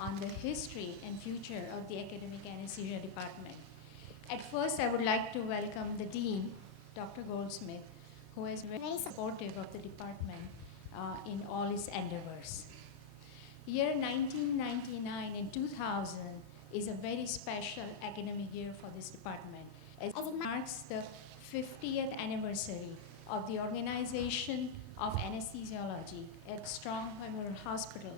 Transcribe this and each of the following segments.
On the history and future of the academic anesthesia department. At first, I would like to welcome the Dean, Dr. Goldsmith, who is very supportive of the department in all its endeavors. Year 1999 and 2000 is a very special academic year for this department, as it marks the 50th anniversary of the organization of anesthesiology at Strong Memorial Hospital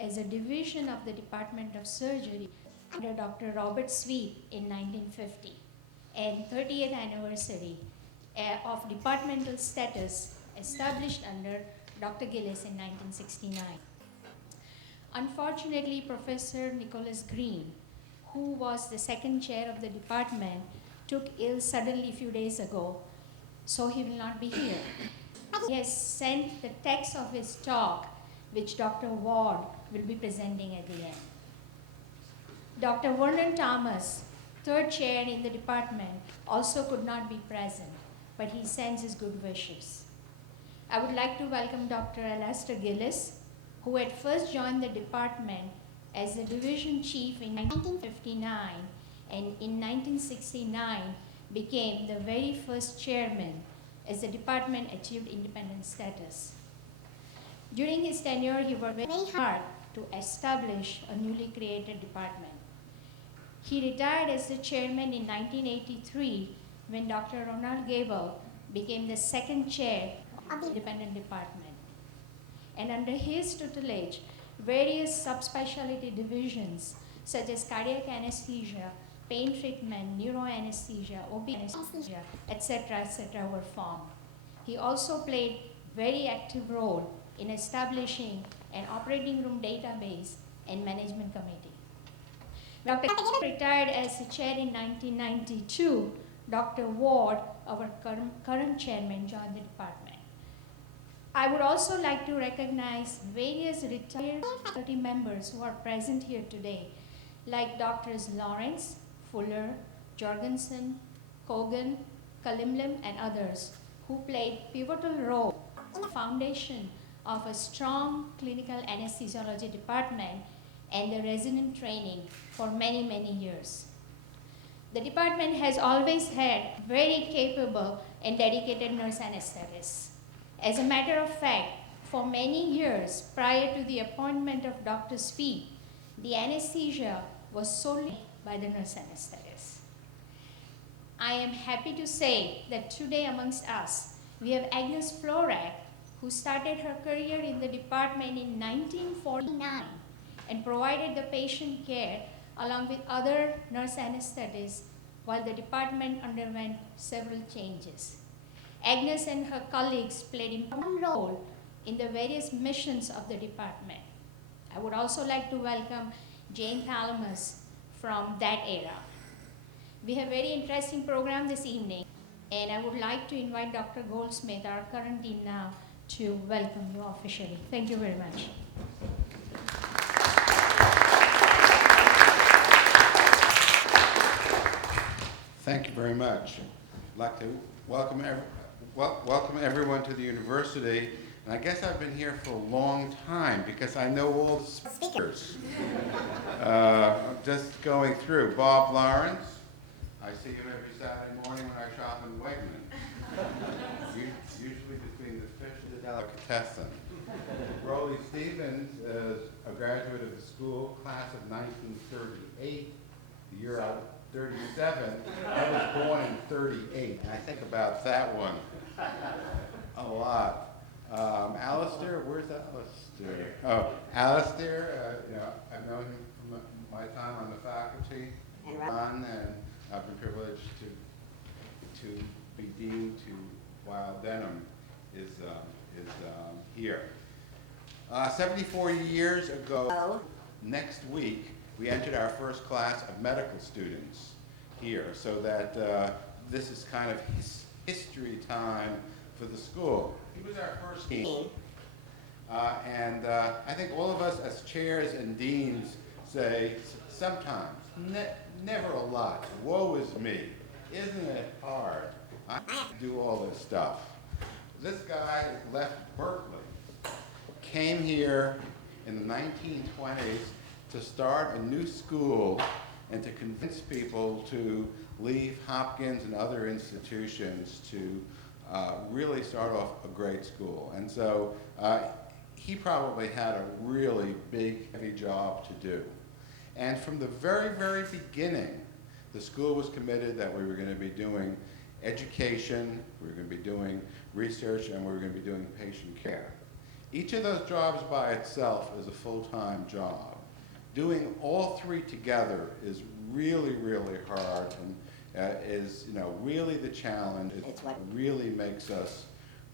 as a division of the Department of Surgery under Dr. Robert Sweet in 1950, and 30th anniversary of departmental status established under Dr. Gillis in 1969. Unfortunately, Professor Nicholas Green, who was the second chair of the department, took ill suddenly a few days ago, so he will not be here. He has sent the text of his talk, which Dr. Ward will be presenting at the end. Dr. Vernon Thomas, third chair in the department, also could not be present, but he sends his good wishes. I would like to welcome Dr. Alastair Gillis, who had first joined the department as the division chief in 1959 and in 1969 became the very first chairman as the department achieved independent status. During his tenure, he worked very hard to establish a newly created department. He retired as the chairman in 1983 when Dr. Ronald Gable became the second chair of the independent department. And under his tutelage, various subspecialty divisions such as cardiac anesthesia, pain treatment, neuroanesthesia, OB anesthesia, etc., were formed. He also played very active role in establishing an operating room database and management committee. Dr. retired as the chair in 1992. Dr. Ward, our current chairman, joined the department. I would also like to recognize various retired faculty members who are present here today, like Drs. Lawrence, Fuller, Jorgensen, Kogan, Kalimlim, and others, who played pivotal role in the foundation of a strong clinical anesthesiology department and the resident training for many, many years. The department has always had very capable and dedicated nurse anesthetists. As a matter of fact, for many years prior to the appointment of Dr. Speed, the anesthesia was solely by the nurse anesthetists. I am happy to say that today amongst us, we have Agnes Florak, who started her career in the department in 1949 and provided the patient care along with other nurse anesthetists while the department underwent several changes. Agnes and her colleagues played an important role in the various missions of the department. I would also like to welcome Jane Thalamus from that era. We have a very interesting program this evening, and I would like to invite Dr. Goldsmith, our current dean now, to welcome you officially. Thank you very much. Thank you very much. I'd like to welcome everyone to the university. And I guess I've been here for a long time because I know all the speakers. Just going through. Bob Lawrence. I see him every Saturday morning when I shop in Wegman. Usually between the fish and the delicatessen. Rolly Stevens is a graduate of the school, class of 1938. The year I was 37. I was born in 38. And I think about that one a lot. Alistair, where's Alistair? Oh, Alistair, I've known him from my time on the faculty. And I've been privileged to be dean while Denham is here. 74 years ago, next week, we entered our first class of medical students here, so that this is kind of history time for the school. He was our first dean. And I think all of us as chairs and deans say sometimes, never a lot, woe is me. Isn't it hard? I have to do all this stuff. This guy left Berkeley, came here in the 1920s to start a new school and to convince people to leave Hopkins and other institutions to really start off a great school. And so he probably had a really big, heavy job to do. And from the very, very beginning, the school was committed that we were going to be doing education, we were going to be doing research, and we were going to be doing patient care. Each of those jobs by itself is a full-time job. Doing all three together is really, really hard, and is really the challenge. It's what really makes us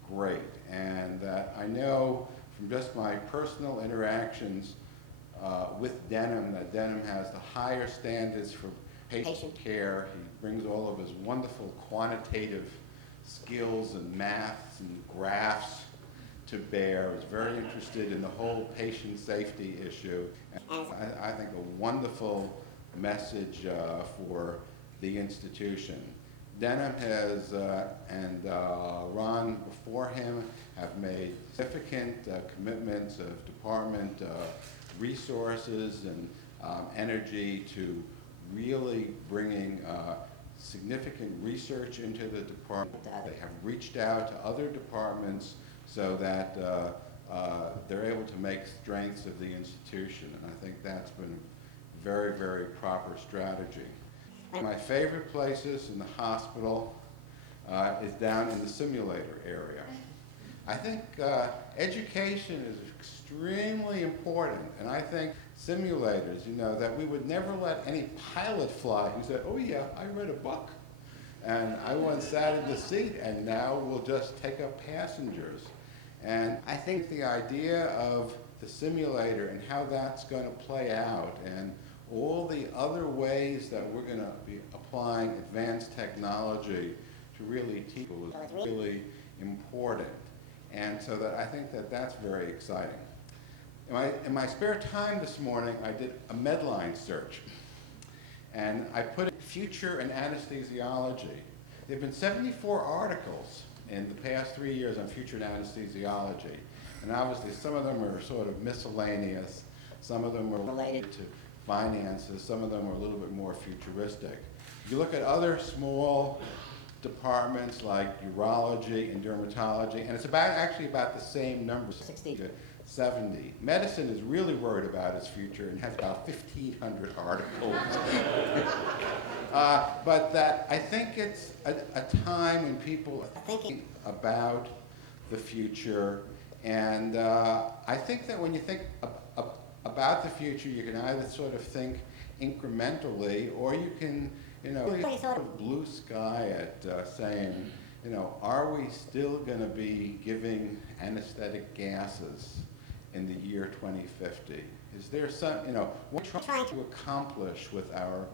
great. And I know from just my personal interactions with Denham that Denham has the higher standards for patient care. He brings all of his wonderful quantitative skills and maths and graphs to bear. Is very interested in the whole patient safety issue. And I think a wonderful message for the institution. Denham has, and Ron before him, have made significant commitments of department resources and energy to really bringing significant research into the department. They have reached out to other departments so that they're able to make strengths of the institution, and I think that's been a very, very proper strategy. My favorite places in the hospital is down in the simulator area. I think education is extremely important, and I think simulators, that we would never let any pilot fly who said, oh yeah, I read a book, and I once sat in the seat, and now we'll just take up passengers. And I think the idea of the simulator and how that's going to play out, and all the other ways that we're going to be applying advanced technology to really teach people is really important. And so that I think that that's very exciting. In my spare time this morning, I did a Medline search. And I put in future in anesthesiology. There have been 74 articles in the past 3 years on future in anesthesiology. And obviously some of them are sort of miscellaneous. Some of them are related to finances. Some of them are a little bit more futuristic. If you look at other small departments like urology and dermatology, and it's actually about the same number, 60 to 70. Medicine is really worried about its future and has about 1,500 articles. But that I think it's a time when people are thinking about the future, and I think that when you think about the future, you can either sort of think incrementally, or you can really sort of blue sky at saying, are we still going to be giving anesthetic gases in the year 2050? Is there some, what we're trying to accomplish with our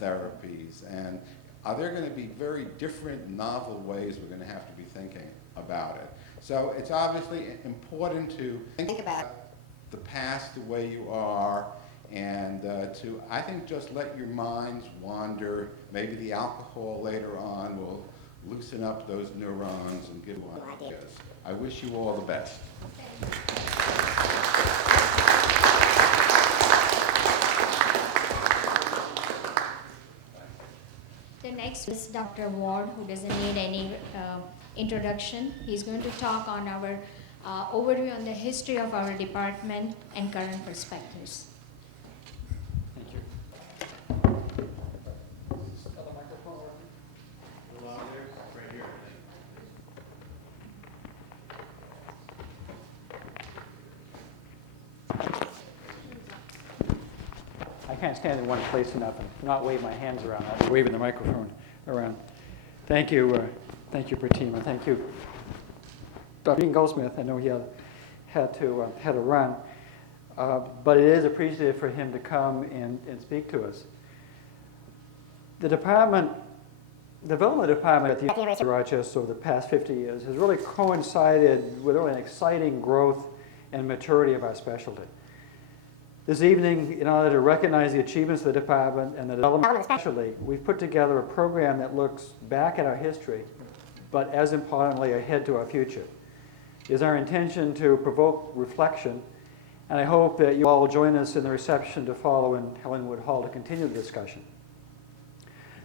therapies, and are there going to be very different, novel ways we're going to have to be thinking about it? So it's obviously important to think about the past the way you are, and to, I think, just let your minds wander. Maybe the alcohol later on will loosen up those neurons and give you ideas. I wish you all the best. The next is Dr. Ward, who doesn't need any introduction. He's going to talk on our overview on the history of our department and current perspectives. Thank you. can't stand in one place enough and not wave my hands around. I'll be waving the microphone around. Thank you, Pratima. Thank you, Dr. Dean Goldsmith. I know he had to run, but it is appreciative for him to come and speak to us. The development department at the University of Rochester over the past 50 years has really coincided with really an exciting growth and maturity of our specialty. This evening, in order to recognize the achievements of the department and the development of the specialty, we've put together a program that looks back at our history, but as importantly, ahead to our future. It is our intention to provoke reflection, and I hope that you all join us in the reception to follow in Helenwood Hall to continue the discussion.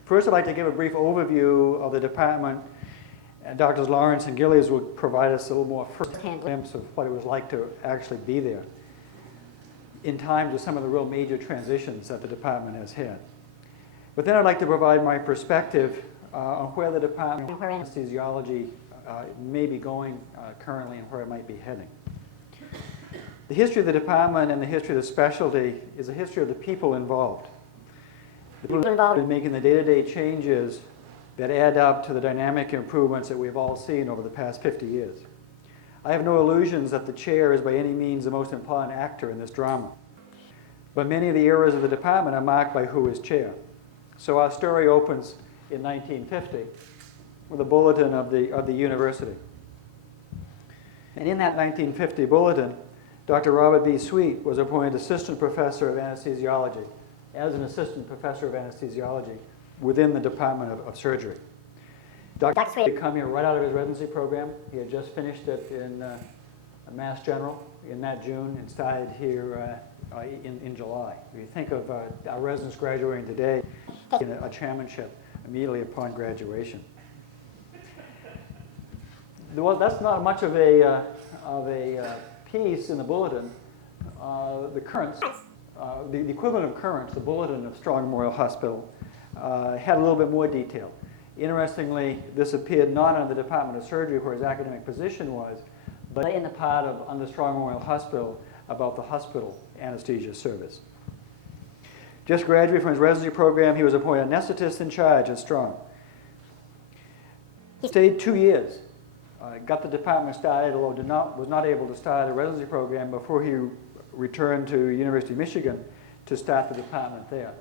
First, I'd like to give a brief overview of the department, and Drs. Lawrence and Gillies will provide us a little more first-hand glimpse of what it was like to actually be there in time to some of the real major transitions that the department has had. But then I'd like to provide my perspective on where the department of anesthesiology may be going currently and where it might be heading. The history of the department and the history of the specialty is a history of the people involved. The people involved in making the day-to-day changes that add up to the dynamic improvements that we've all seen over the past 50 years. I have no illusions that the chair is by any means the most important actor in this drama. But many of the eras of the department are marked by who is chair. So our story opens in 1950 with a bulletin of the university. And in that 1950 bulletin, Dr. Robert B. Sweet was appointed assistant professor of anesthesiology, as an assistant professor of anesthesiology within the Department of Surgery. Dr. Sweet had come here right out of his residency program. He had just finished it in Mass General in that June and started here in July. If you think of our residents graduating today, in a chairmanship immediately upon graduation. Well, that's not much of a piece in the bulletin. The currents, the equivalent of currents, the bulletin of Strong Memorial Hospital, had a little bit more detail. Interestingly, this appeared not in the Department of Surgery where his academic position was, but in the part of under Strong Memorial Hospital about the hospital anesthesia service. Just graduated from his residency program, he was appointed anesthetist in charge at Strong. He stayed 2 years, got the department started, although was not able to start a residency program before he returned to University of Michigan to start the department there.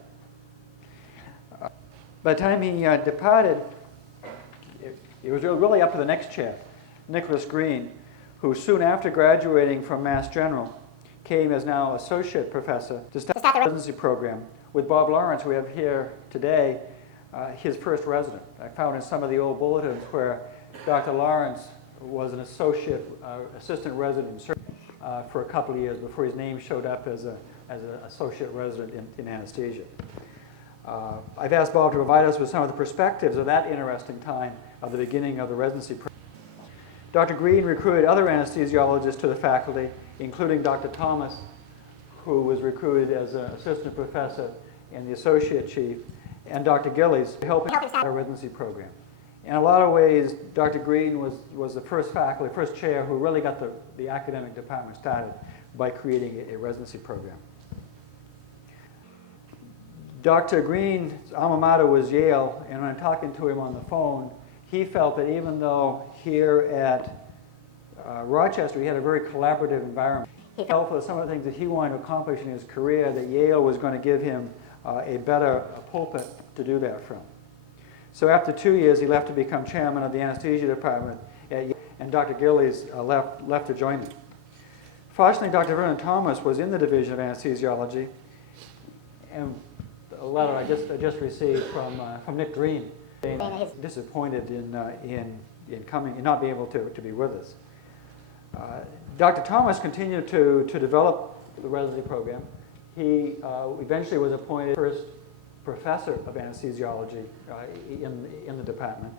By the time he departed, it was really up to the next chair, Nicholas Green, who soon after graduating from Mass General came as now associate professor to start the residency program with Bob Lawrence, who we have here today, his first resident. I found in some of the old bulletins where Dr. Lawrence was an assistant resident for a couple of years before his name showed up as an associate resident in anesthesia. I've asked Bob to provide us with some of the perspectives of that interesting time of the beginning of the residency program. Dr. Green recruited other anesthesiologists to the faculty, including Dr. Thomas, who was recruited as an assistant professor and the associate chief, and Dr. Gillies to help start our residency program. In a lot of ways, Dr. Green was the first chair who really got the academic department started by creating a residency program. Dr. Green's alma mater was Yale, and when I'm talking to him on the phone, he felt that even though here at Rochester he had a very collaborative environment, he felt for some of the things that he wanted to accomplish in his career that Yale was going to give him a better pulpit to do that from. So after 2 years, he left to become chairman of the anesthesia department at Yale, and Dr. Gillies left to join him. Fortunately, Dr. Vernon Thomas was in the division of anesthesiology, and a letter I just received from Nick Green, saying he's disappointed in not being able to be with us. Dr. Thomas continued to develop the residency program. He eventually was appointed first professor of anesthesiology in the department.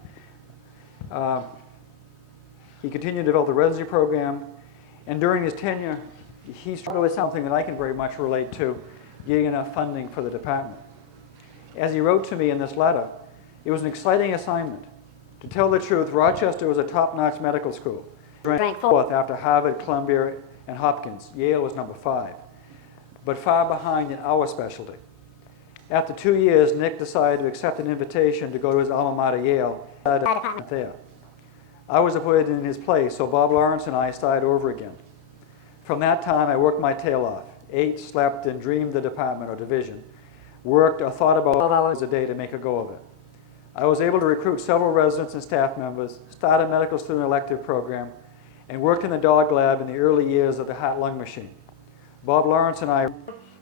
He continued to develop the residency program, and during his tenure, he struggled with something that I can very much relate to, getting enough funding for the department. As he wrote to me in this letter, it was an exciting assignment. To tell the truth, Rochester was a top-notch medical school. Ranked fourth after Harvard, Columbia, and Hopkins. Yale was number 5, but far behind in our specialty. After 2 years, Nick decided to accept an invitation to go to his alma mater, Yale, there. I was appointed in his place, so Bob Lawrence and I started over again. From that time, I worked my tail off, ate, slept, and dreamed the department or division, worked or thought about 12 hours a day to make a go of it. I was able to recruit several residents and staff members, start a medical student elective program, and worked in the dog lab in the early years of the heart-lung machine. Bob Lawrence and I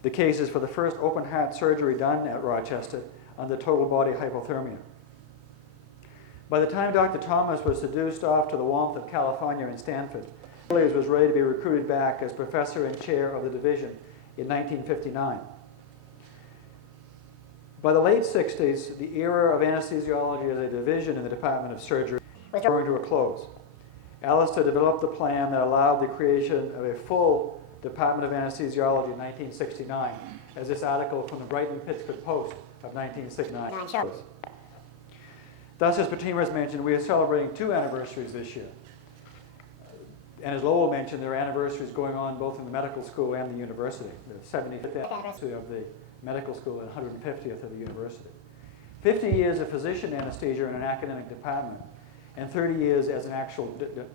the cases for the first open heart surgery done at Rochester under total body hypothermia. By the time Dr. Thomas was seduced off to the warmth of California and Stanford, Gillies was ready to be recruited back as professor and chair of the division in 1959. By the late 60s, the era of anesthesiology as a division in the Department of Surgery was drawing to a close. Alistair developed the plan that allowed the creation of a full Department of Anesthesiology in 1969, as this article from the Brighton-Pittsburgh Post of 1969 shows. Thus, as Fatima has mentioned, we are celebrating 2 anniversaries this year. And as Lowell mentioned, there are anniversaries going on both in the medical school and the university. The 75th anniversary of the medical school and 150th of the university. 50 years of physician anesthesia in an academic department, and 30 years as an actual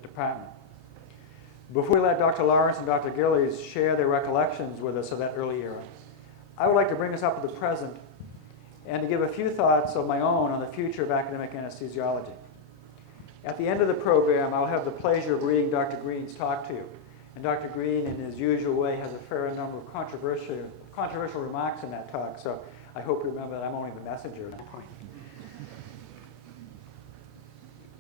department. Before we let Dr. Lawrence and Dr. Gillies share their recollections with us of that early era, I would like to bring us up to the present and to give a few thoughts of my own on the future of academic anesthesiology. At the end of the program, I'll have the pleasure of reading Dr. Green's talk to you. And Dr. Green, in his usual way, has a fair number of controversial remarks in that talk, so I hope you remember that I'm only the messenger at that point.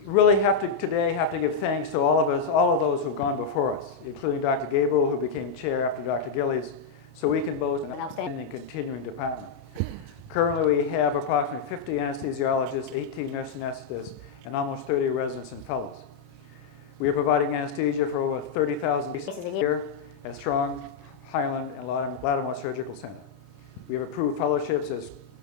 Really today have to give thanks to all of those who've gone before us, including Dr. Gable, who became chair after Dr. Gillies, so we can boast an outstanding continuing department. Currently, we have approximately 50 anesthesiologists, 18 nurse anesthetists, and almost 30 residents and fellows. We are providing anesthesia for over 30,000 cases a year at Strong, Highland, and Lattimore Surgical Center. We have approved fellowships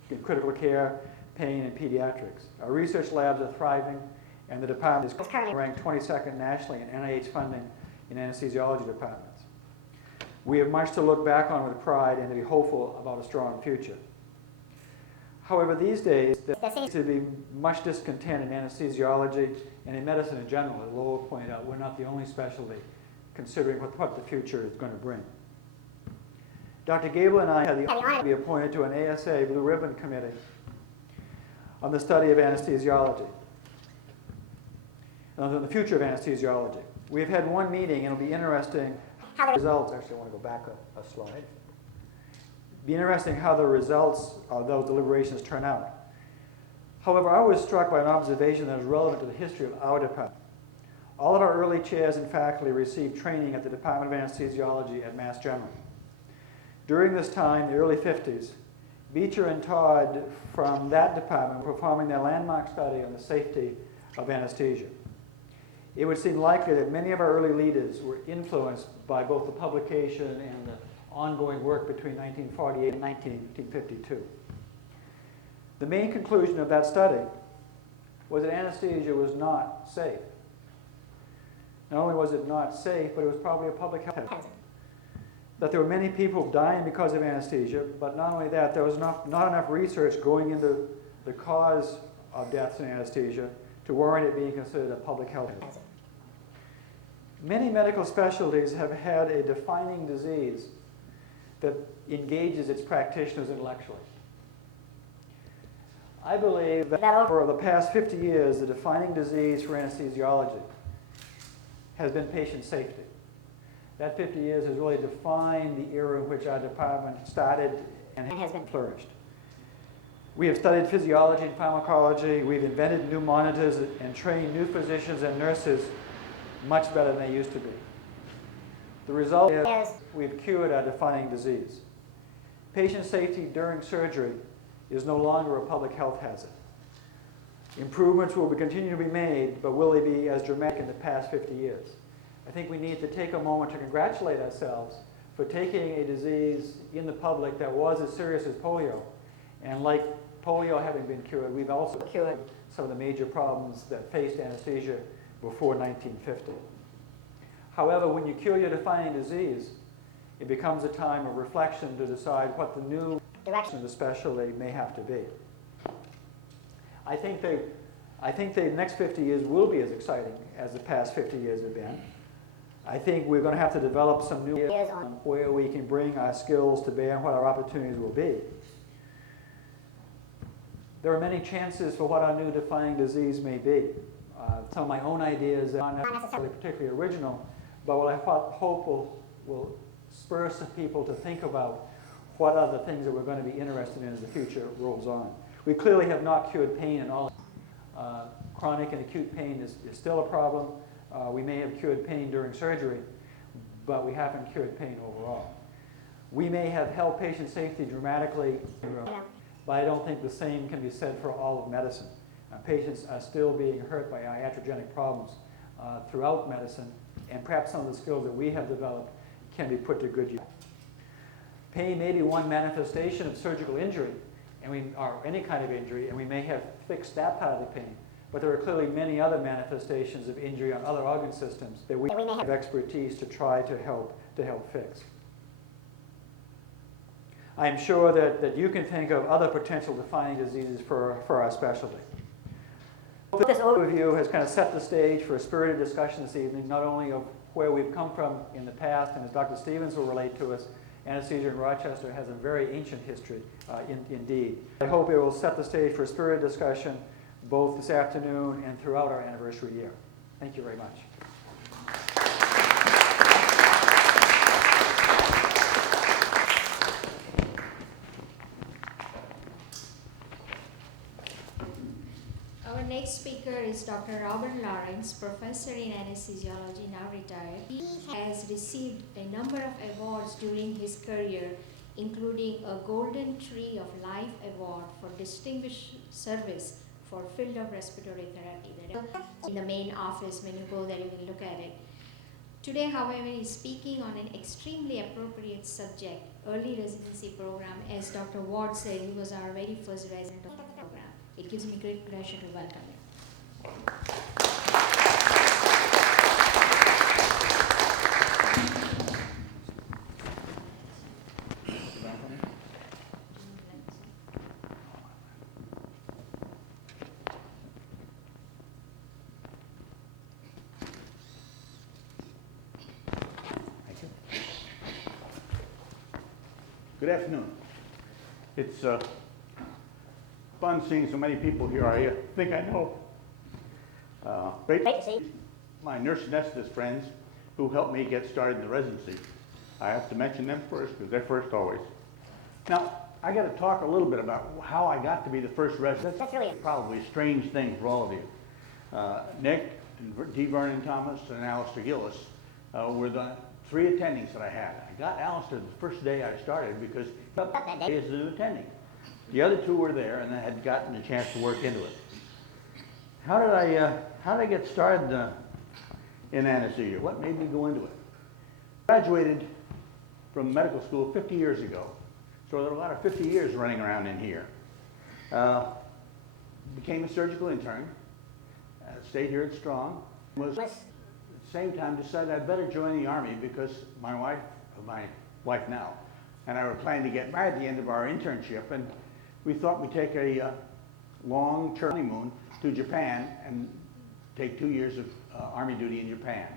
in critical care, pain, and pediatrics. Our research labs are thriving, and the department is currently ranked 22nd nationally in NIH funding in anesthesiology departments. We have much to look back on with pride and to be hopeful about a strong future. However, these days, there seems to be much discontent in anesthesiology and in medicine in general. As Lowell pointed out, we're not the only specialty considering what the future is going to bring. Dr. Gable and I had the honor to be appointed to an ASA Blue Ribbon Committee on the study of anesthesiology, on the future of anesthesiology. We've had one meeting, and it'll be interesting how the results, actually I want to go back a slide. Be interesting how the results of those deliberations turn out. However, I was struck by an observation that is relevant to the history of our department. All of our early chairs and faculty received training at the Department of Anesthesiology at Mass General. During this time, the early 50s, Beecher and Todd from that department were performing their landmark study on the safety of anesthesia. It would seem likely that many of our early leaders were influenced by both the publication and the ongoing work between 1948 and 1952. The main conclusion of that study was that anesthesia was not safe. Not only was it not safe, but it was probably a public health hazard. That there were many people dying because of anesthesia, but not only that, there was not enough research going into the cause of deaths in anesthesia to warrant it being considered a public health hazard. Many medical specialties have had a defining disease that engages its practitioners intellectually. I believe that over the past 50 years, the defining disease for anesthesiology has been patient safety. That 50 years has really defined the era in which our department started and has been flourished. We have studied physiology and pharmacology. We've invented new monitors and trained new physicians and nurses much better than they used to be. The result is we've cured our defining disease. Patient safety during surgery is no longer a public health hazard. Improvements will continue to be made, but will they be as dramatic in the past 50 years? I think we need to take a moment to congratulate ourselves for taking a disease in the public that was as serious as polio. And like polio having been cured, we've also cured some of the major problems that faced anesthesia before 1950. However, when you cure your defining disease, it becomes a time of reflection to decide what the new direction especially may have to be. I think the next 50 years will be as exciting as the past 50 years have been. I think we're going to have to develop some new ideas on where we can bring our skills to bear and what our opportunities will be. There are many chances for what our new defining disease may be. Some of my own ideas are not necessarily particularly original, but what I hope will spur some people to think about what are the things that we're going to be interested in as the future rolls on. We clearly have not cured pain in all. Chronic and acute pain is still a problem. We may have cured pain during surgery, but we haven't cured pain overall. We may have helped patient safety dramatically, but I don't think the same can be said for all of medicine. Patients are still being hurt by iatrogenic problems throughout medicine, and perhaps some of the skills that we have developed can be put to good use. Pain may be one manifestation of surgical injury, or any kind of injury, and we may have fixed that part of the pain. But there are clearly many other manifestations of injury on other organ systems that we may have expertise to try to help fix. I am sure that you can think of other potential defining diseases for our specialty. This overview has kind of set the stage for a spirited discussion this evening, not only of where we've come from in the past, and as Dr. Stevens will relate to us, anesthesia in Rochester has a very ancient history, indeed. I hope it will set the stage for a spirited discussion both this afternoon and throughout our anniversary year. Thank you very much. Our next speaker is Dr. Robert Lawrence, professor in anesthesiology, now retired. He has received a number of awards during his career, including a Golden Tree of Life Award for Distinguished Service for field of respiratory therapy. In the main office, when you go there, you can look at it. Today, however, he's speaking on an extremely appropriate subject, early residency program. As Dr. Ward said, he was our very first resident of the program. It gives me great pleasure to welcome him. Good afternoon. It's fun seeing so many people here I think I know. Great to see my nurse anesthetist friends who helped me get started in the residency. I have to mention them first because they're first always. Now, I got to talk a little bit about how I got to be the first resident. That's really probably a strange thing for all of you. Nick, D. Vernon Thomas, and Alistair Gillis were the three attendings that I had. I got Alistair the first day I started because that day is a new attending. The other two were there and I had gotten a chance to work into it. How did I get started in anesthesia? What made me go into it? I graduated from medical school 50 years ago. So there are a lot of 50 years running around in here. Became a surgical intern. Stayed here at Strong. Was at the same time decided I'd better join the Army because my wife now, and I were planning to get married at the end of our internship, and we thought we'd take a long-term honeymoon to Japan and take 2 years of Army duty in Japan.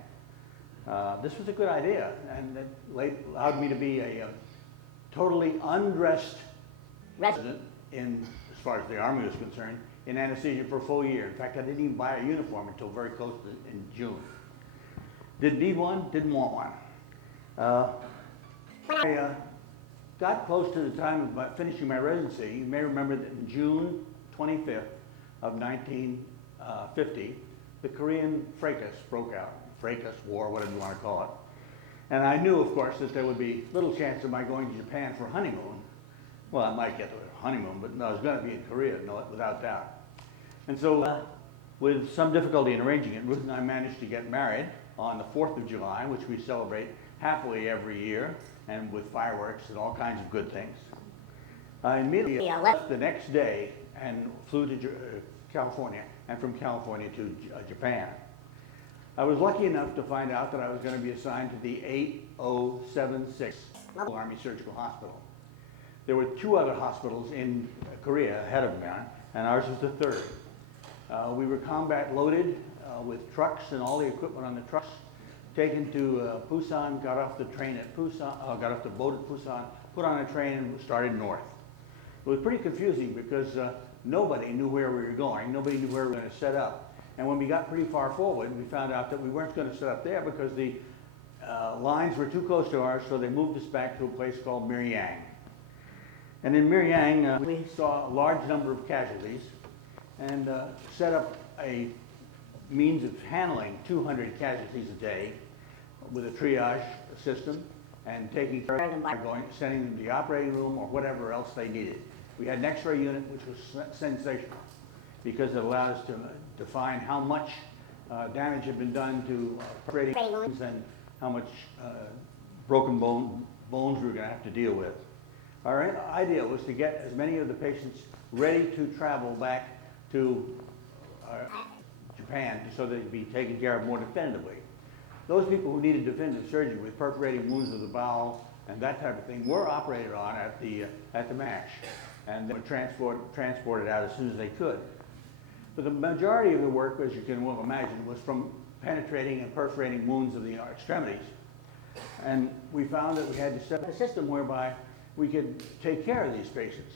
This was a good idea, and it allowed me to be a totally undressed resident in, as far as the Army was concerned, in anesthesia for a full year. In fact, I didn't even buy a uniform until very close to in June. Didn't need one, didn't want one. When I got close to the time of finishing my residency, you may remember that in June 25th of 1950, the Korean fracas broke out. Fracas, war, whatever you want to call it. And I knew, of course, that there would be little chance of my going to Japan for a honeymoon. Well, I might get a honeymoon, but no, I was going to be in Korea, no, without doubt. And so, with some difficulty in arranging it, Ruth and I managed to get married on the 4th of July, which we celebrate happily every year, and with fireworks and all kinds of good things. I immediately left the next day and flew to California, and from California to Japan. I was lucky enough to find out that I was going to be assigned to the 8076 Army Surgical Hospital. There were 2 other hospitals in Korea ahead of mine, and ours was the 3rd. We were combat loaded with trucks and all the equipment on the trucks, taken to Busan, got off the train at Busan, got off the boat at Busan, put on a train and started north. It was pretty confusing because nobody knew where we were going, nobody knew where we were going to set up. And when we got pretty far forward, we found out that we weren't going to set up there because the lines were too close to ours, so they moved us back to a place called Miryang. And in Miryang, we saw a large number of casualties and set up a means of handling 200 casualties a day with a triage system and taking care of them by sending them to the operating room or whatever else they needed. We had an X-ray unit which was sensational because it allowed us to define how much damage had been done to operating wounds and how much broken bones we were going to have to deal with. Our idea was to get as many of the patients ready to travel back to Japan so they'd be taken care of more definitively. Those people who needed definitive surgery with perforating wounds of the bowel and that type of thing were operated on at the MASH, and they were transported out as soon as they could. But the majority of the work, as you can well imagine, was from penetrating and perforating wounds of the extremities. And we found that we had to set up a system whereby we could take care of these patients.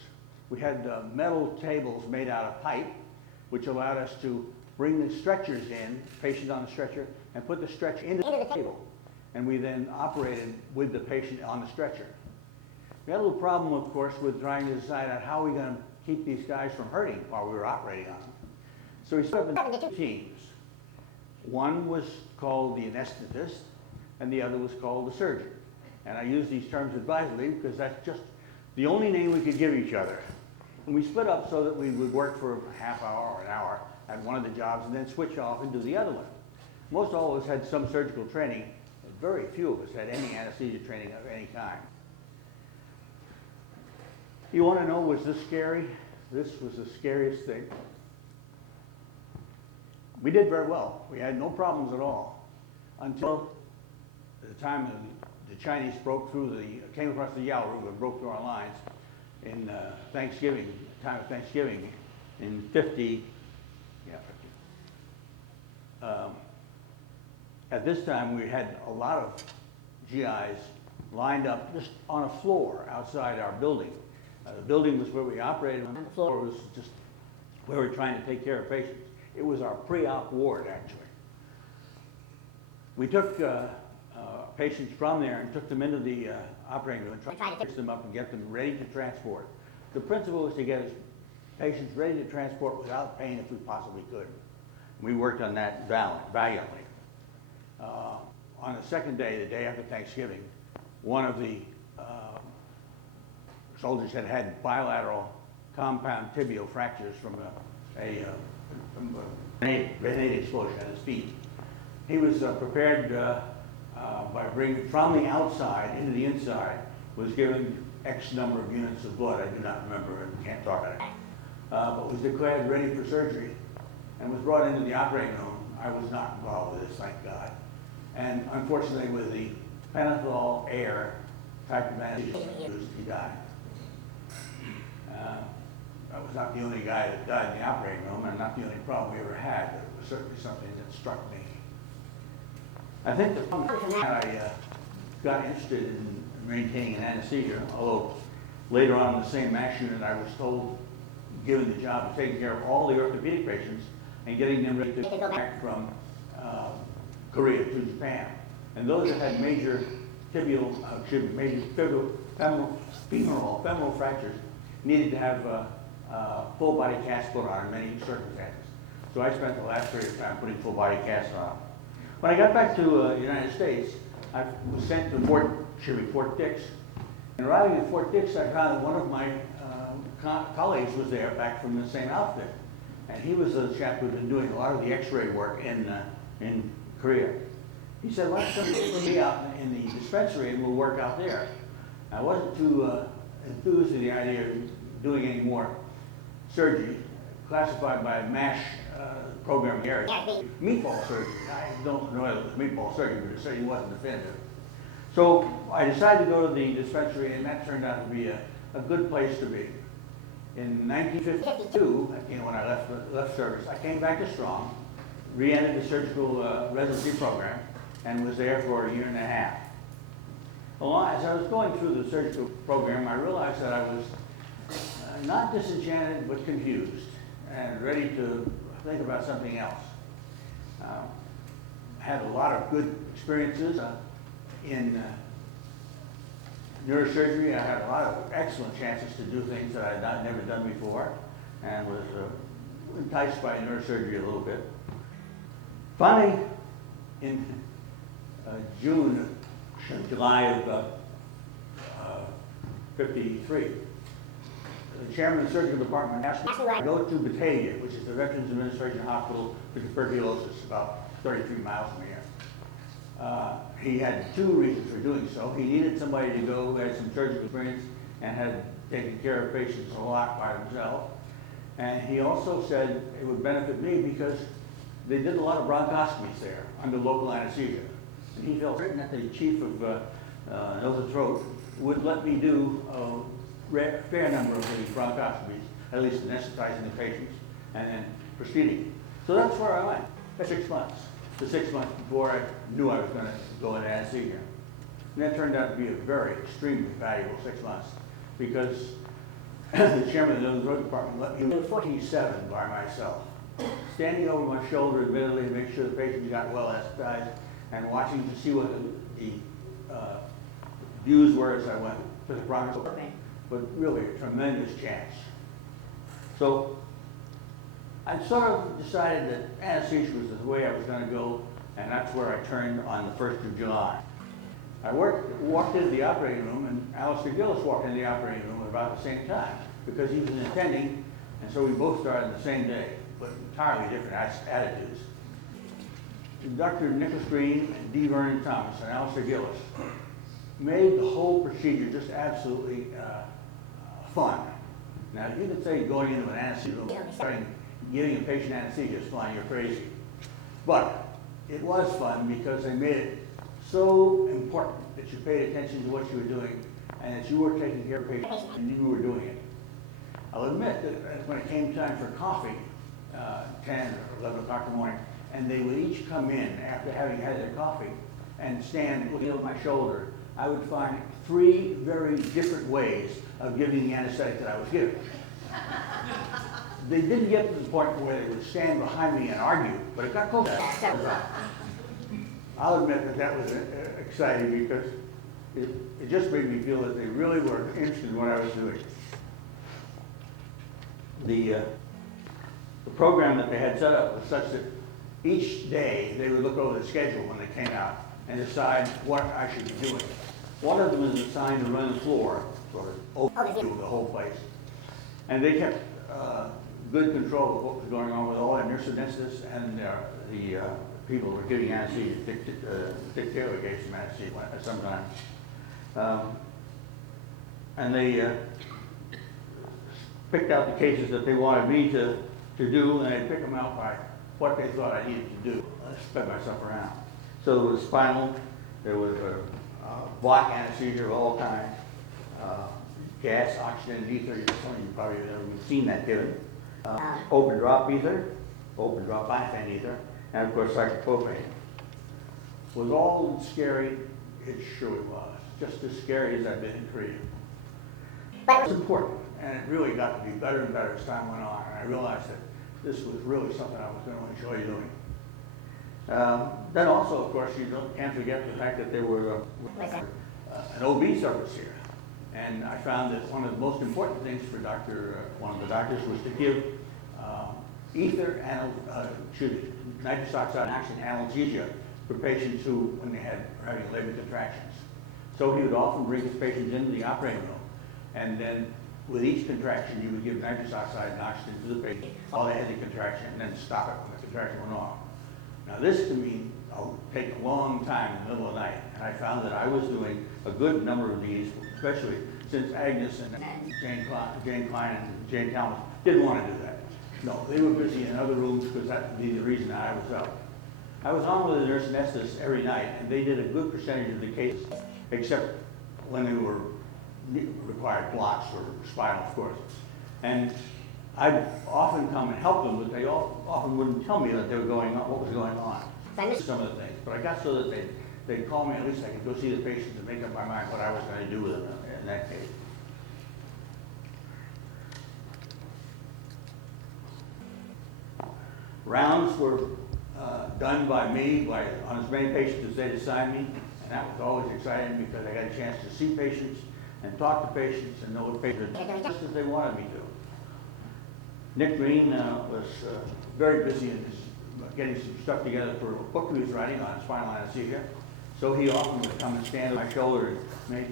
We had metal tables made out of pipe, which allowed us to bring the stretchers in, patients on the stretcher, and put the stretcher into the table. And we then operated with the patient on the stretcher. We had a little problem, of course, with trying to decide on how we're going to keep these guys from hurting while we were operating on them. So we set up into 2 teams. One was called the anesthetist, and the other was called the surgeon. And I use these terms advisedly because that's just the only name we could give each other. And we split up so that we would work for a half hour or an hour at one of the jobs and then switch off and do the other one. Most all of us had some surgical training, but very few of us had any anesthesia training of any kind. You want to know, was this scary? This was the scariest thing. We did very well. We had no problems at all until the time the Chinese came across the Yao River and broke through our lines in time of Thanksgiving in 50. At this time, we had a lot of GIs lined up just on a floor outside our building. The building was where we operated, and the floor was just where we were trying to take care of patients. It was our pre-op ward, actually. We took patients from there and took them into the operating room and tried to fix them up and get them ready to transport. The principle was to get patients ready to transport without pain if we possibly could. We worked on that valiantly. On the second day, the day after Thanksgiving, one of the soldiers had bilateral compound tibial fractures from a grenade explosion at his feet. He was prepared by bringing from the outside into the inside, was given X number of units of blood. I do not remember and can't talk about it. But was declared ready for surgery and was brought into the operating room. I was not involved with this, thank God. And unfortunately, with the pentothal air type of anesthesia used, he died. I was not the only guy that died in the operating room, and not the only problem we ever had, but it was certainly something that struck me. I think the from that I got interested in maintaining an anesthesia, although later on in the same MASH unit I was told, given the job of taking care of all the orthopedic patients and getting them ready to go back from Korea to Japan. And those that had major femoral fractures needed to have full body casts put on in many circumstances. So I spent the last period of time putting full body casts on. When I got back to the United States, I was sent to Fort Dix. And arriving at Fort Dix, I found that one of my colleagues was there back from the same outfit. And he was a chap who had been doing a lot of the x-ray work in Korea. He said, why don't you put me out in the dispensary and we'll work out there. I wasn't too enthused with the idea of doing any more surgery, classified by MASH program area. Meatball surgery. I don't know whether it was meatball surgery, but it certainly wasn't definitive. So I decided to go to the dispensary, and that turned out to be a a good place to be. In 1952, when I left service, I came back to Strong, re-entered the surgical residency program, and was there for a year and a half. As I was going through the surgical program, I realized that I was not disenchanted, but confused, and ready to think about something else. Had a lot of good experiences in neurosurgery. I had a lot of excellent chances to do things that I had never done before, and was enticed by neurosurgery a little bit. Finally, in July of 53, the chairman of the surgical department asked me to go to Batavia, which is the Veterans Administration Hospital for tuberculosis, about 33 miles from here. He had two reasons for doing so. He needed somebody to go who had some surgical experience and had taken care of patients a lot by himself. And he also said it would benefit me because they did a lot of bronchoscopies there under local anesthesia. And he felt certain that the chief of nose and throat would let me do a fair number of these bronchoscopies, at least anesthetizing the patients and then proceeding. So that's where I went for 6 months. The 6 months before I knew I was going to go into anesthesia. And that turned out to be a very extremely valuable 6 months because the chairman of the nose and throat department let me do 47 by myself, standing over my shoulder admittedly to make sure the patients got well anesthetized and watching to see what the views were as I went to the bronchoscopy. But really a tremendous chance. So I sort of decided that anesthesia was the way I was going to go, and that's where I turned on the 1st of July. I walked into the operating room, and Alistair Gillis walked into the operating room at about the same time, because he was an attending, and so we both started the same day, but entirely different attitudes. Dr. Nicholas Green and D. Vernon Thomas and Alistair Gillis made the whole procedure just absolutely fun. Now, you could say going into an anesthesia room, starting giving a patient anesthesia is fun, you're crazy. But it was fun because they made it so important that you paid attention to what you were doing and that you were taking care of patients and you were doing it. I'll admit that when it came time for coffee, 10 or 11 o'clock in the morning, and they would each come in after having had their coffee and stand looking over my shoulder, I would find 3 very different ways of giving the anesthetic that I was giving. They didn't get to the point where they would stand behind me and argue, but it got close. I'll admit that that was exciting because it just made me feel that they really were interested in what I was doing. The program that they had set up was such that each day they would look over the schedule when they came out and decide what I should be doing. One of them is assigned to run the floor, sort of overview the whole place. And they kept good control of what was going on with all their nurse anesthetists and the people who were giving anesthesia. Dick Taylor gave some anesthesia sometimes. And they picked out the cases that they wanted me to do, and they'd pick them out by what they thought I needed to do. I sped myself around. So there was spinal, there was block anesthesia of all kinds, gas, oxygen, and ether. Some of you probably have never seen that given. Open drop ether, open drop biphane ether, and of course cyclopropane. Was all scary? It surely was. Just as scary as I've been in Korea. But it was important, and it really got to be better and better as time went on, and I realized that this was really something I was going to enjoy doing. Then also, of course, can't forget the fact that there were an OB service here. And I found that one of the most important things for one of the doctors was to give ether and nitrous oxide action analgesia for patients who, when they were having labor contractions. So he would often bring his patients into the operating room, and then with each contraction, you would give nitrous oxide and oxygen to the patient while they had the contraction, and then stop it when the contraction went off. Now this to me take a long time in the middle of the night, and I found that I was doing a good number of these, especially since Agnes and Jane Klein and Jane Talmadge didn't want to do that. No, they were busy in other rooms because that would be the reason I was up. I was on with the nurse anesthetists every night, and they did a good percentage of the cases, except when they were required blocks for spinal, of course. And I'd often come and help them, but they often wouldn't tell me that they were going on, what was going on. Some of the things, but I got so that they'd call me, at least I could go see the patients and make up my mind what I was going to do with them in that case. Rounds were done by me on as many patients as they'd assign me, and that was always exciting because I got a chance to see patients and talk to patients and know what patients just as they wanted me to. Nick Green was very busy in getting some stuff together for a book he was writing on spinal anesthesia, so he often would come and stand on my shoulder and make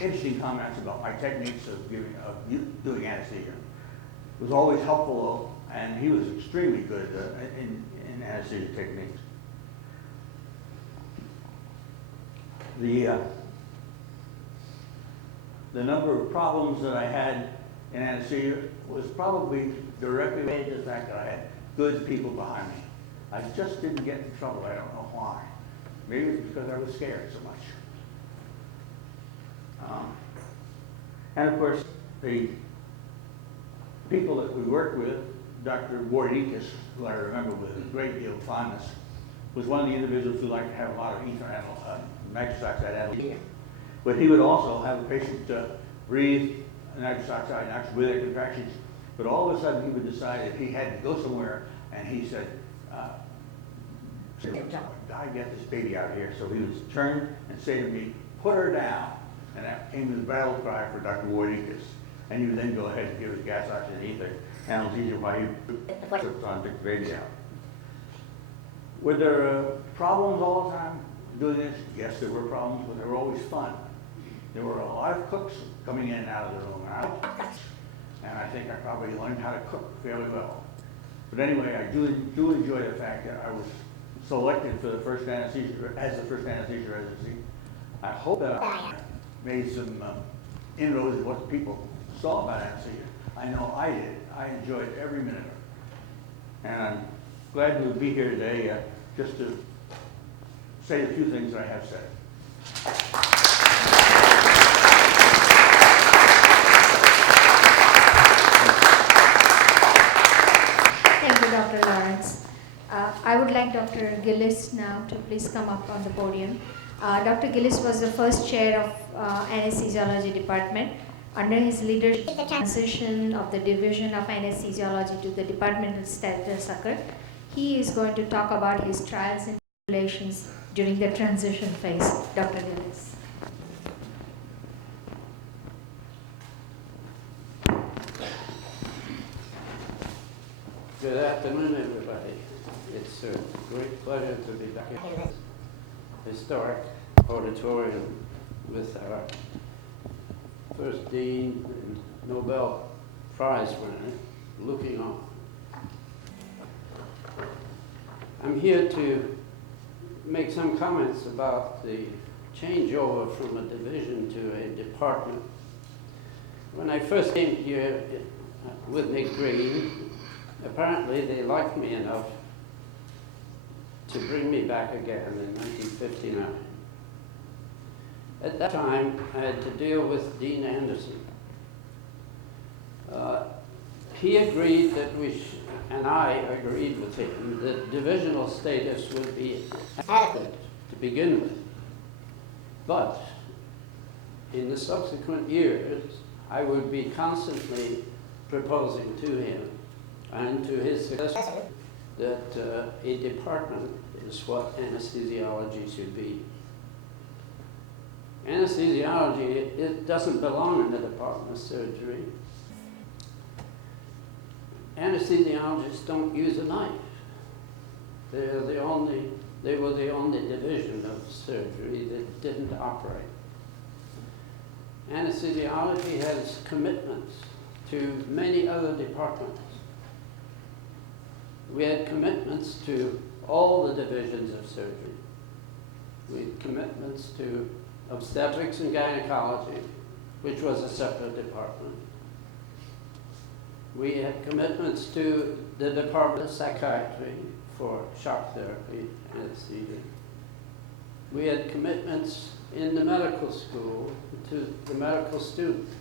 interesting comments about my techniques of doing anesthesia. It was always helpful, though, and he was extremely good in anesthesia techniques. The number of problems that I had in anesthesia was probably directly related to the fact that I had good people behind me. I just didn't get in trouble. I don't know why. Maybe it's because I was scared so much. And of course, the people that we worked with, Dr. Wardikis, who I remember with a great deal of fondness, was one of the individuals who liked to have a lot of nitrous oxide anesthesia. But he would also have a patient breathe nitrous oxide with their contractions. But all of a sudden he would decide if he had to go somewhere, and he said, I get this baby out here. So he would turn and say to me, put her down. And that came the battle cry for Dr. Wardikis. And he would then go ahead and give his gas oxygen ether anesthesia while he took the baby out. Were there problems all the time doing this? Yes, there were problems, but they were always fun. There were a lot of cooks coming in and out of the room. And I think I probably learned how to cook fairly well. But anyway, I do enjoy the fact that I was selected for the first anesthesia residency. I hope that I made some inroads in what people saw about anesthesia. I know I did. I enjoyed every minute of it. And I'm glad to be here today just to say a few things that I have said. Thank you, Dr. Lawrence. I would like Dr. Gillis now to please come up on the podium. Dr. Gillis was the first chair of Anesthesiology department. Under his leadership, the transition of the division of anesthesiology to the departmental status occurred. He is going to talk about his trials and tribulations during the transition phase. Dr. Gillis. Good afternoon, everybody. It's a great pleasure to be back in this historic auditorium with our first dean and Nobel Prize winner looking on. I'm here to make some comments about the changeover from a division to a department. When I first came here with Nick Green, apparently they liked me enough to bring me back again in 1959. At that time, I had to deal with Dean Anderson. He agreed that and I agreed with him, that divisional status would be adequate to begin with. But in the subsequent years, I would be constantly proposing to him and to his successor that a department is what anesthesiology should be. Anesthesiology, it doesn't belong in the Department of Surgery. Anesthesiologists don't use a knife. They were the only division of surgery that didn't operate. Anesthesiology has commitments to many other departments. We had commitments to all the divisions of surgery. We had commitments to obstetrics and gynecology, which was a separate department. We had commitments to the Department of Psychiatry for shock therapy anesthesia. We had commitments in the medical school to the medical students,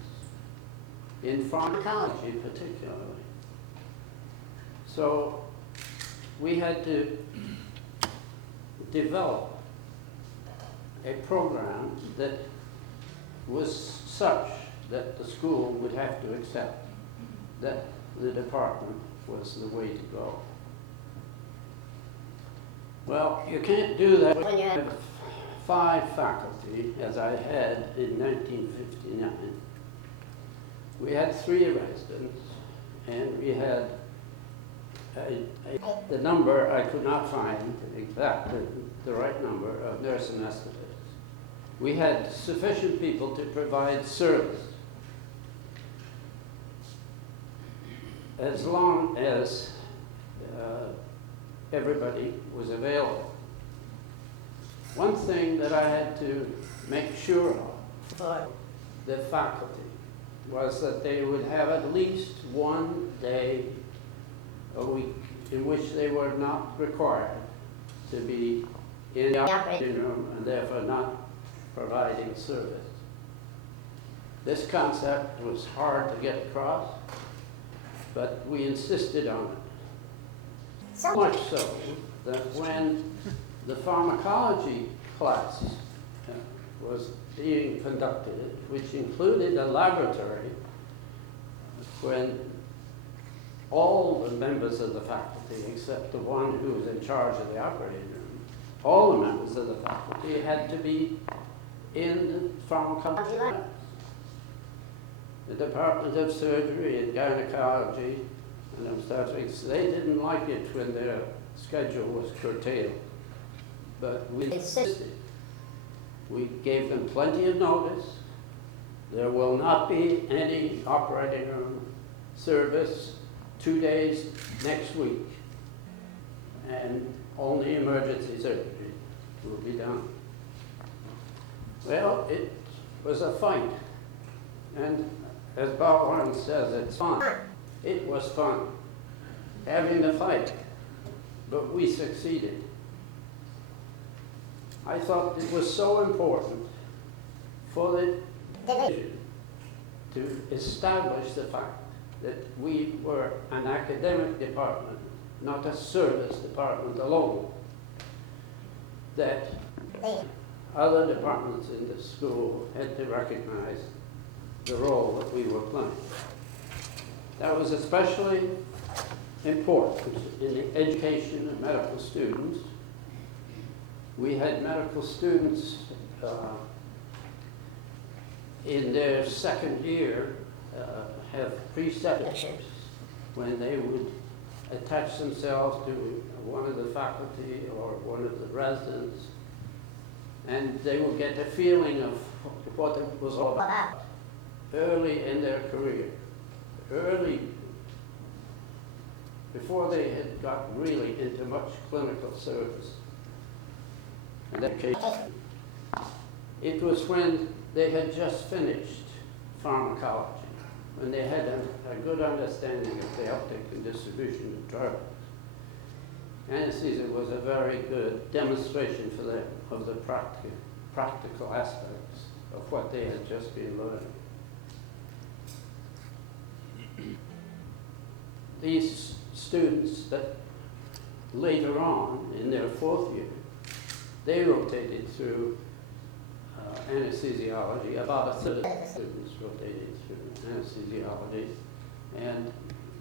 in pharmacology particularly. So we had to develop a program that was such that the school would have to accept that the department was the way to go. Well, you can't do that when you have 5 faculty, as I had in 1959. We had 3 residents, and we had the number, I could not find exactly the right number of nurse anesthetists. We had sufficient people to provide service as long as everybody was available. One thing that I had to make sure of, the faculty, was that they would have at least one day a week in which they were not required to be in the operating room and therefore not providing service. This concept was hard to get across, but we insisted on it. So much so that when the pharmacology class was being conducted, which included a laboratory, when all the members of the faculty, except the one who was in charge of the operating room, all the members of the faculty had to be in the pharmacology lab. The Department of Surgery and Gynecology and Obstetrics, they didn't like it when their schedule was curtailed. But we insisted. We gave them plenty of notice. There will not be any operating room service 2 days next week, and only emergency surgery will be done. Well, it was a fight, and as Bob Warren says, it's fun. It was fun having the fight, but we succeeded. I thought it was so important for the division to establish the fact that we were an academic department, not a service department alone, that other departments in the school had to recognize the role that we were playing. That was especially important in the education of medical students. We had medical students in their second year have preceptorships when they would attach themselves to one of the faculty or one of the residents, and they would get a feeling of what it was all about early in their career, early, before they had got really into much clinical service and education. It was when they had just finished pharmacology, when they had a good understanding of the uptake and distribution of drugs. Anesthesia was a very good demonstration for them of the practical aspects of what they had just been learning. These students that later on, in their 4th year, they rotated through anesthesiology. About a third of the students rotated through anesthesiology, and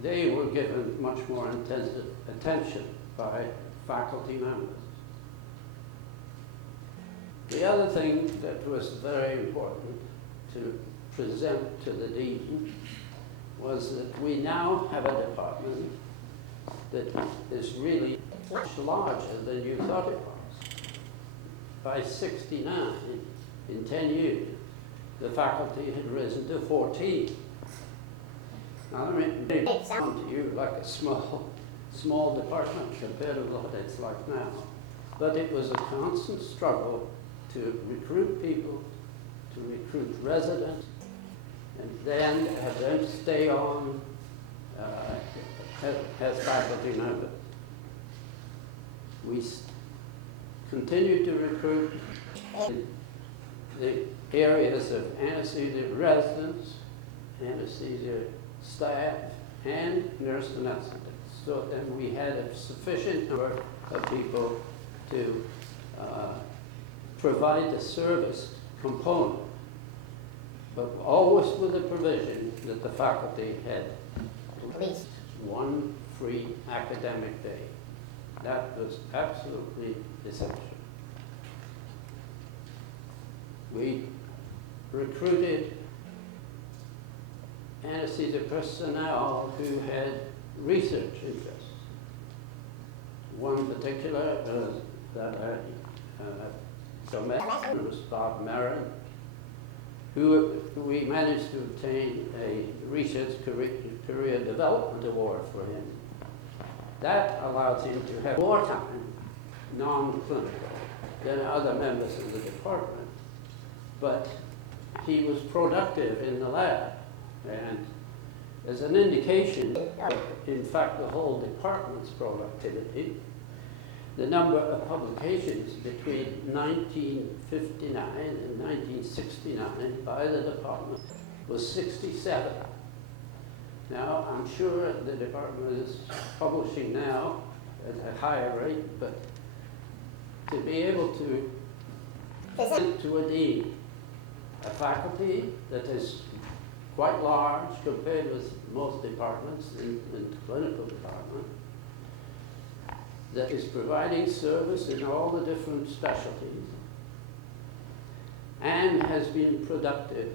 they were given much more intensive attention by faculty members. The other thing that was very important to present to the dean was that we now have a department that is really much larger than you thought it was. By 69, in 10 years, the faculty had risen to 14. Now, it may sound to you like a small department compared to what it's like now, but it was a constant struggle to recruit people, to recruit residents, and then have them stay on as faculty members. continue to recruit in the areas of anesthesia residents, anesthesia staff, and nurse anesthetists. So that we had a sufficient number of people to provide the service component, but always with the provision that the faculty had at least one free academic day. That was absolutely essential. We recruited anesthesia personnel who had research interests. One particular was Bob Marin, who we managed to obtain a research career development award for him. That allows him to have more time, non-clinical, than other members of the department. But he was productive in the lab, and as an indication of, in fact, the whole department's productivity, the number of publications between 1959 and 1969 by the department was 67. Now, I'm sure the department is publishing now at a higher rate, but to be able to present to a dean, a faculty that is quite large compared with most departments in the clinical department, that is providing service in all the different specialties and has been productive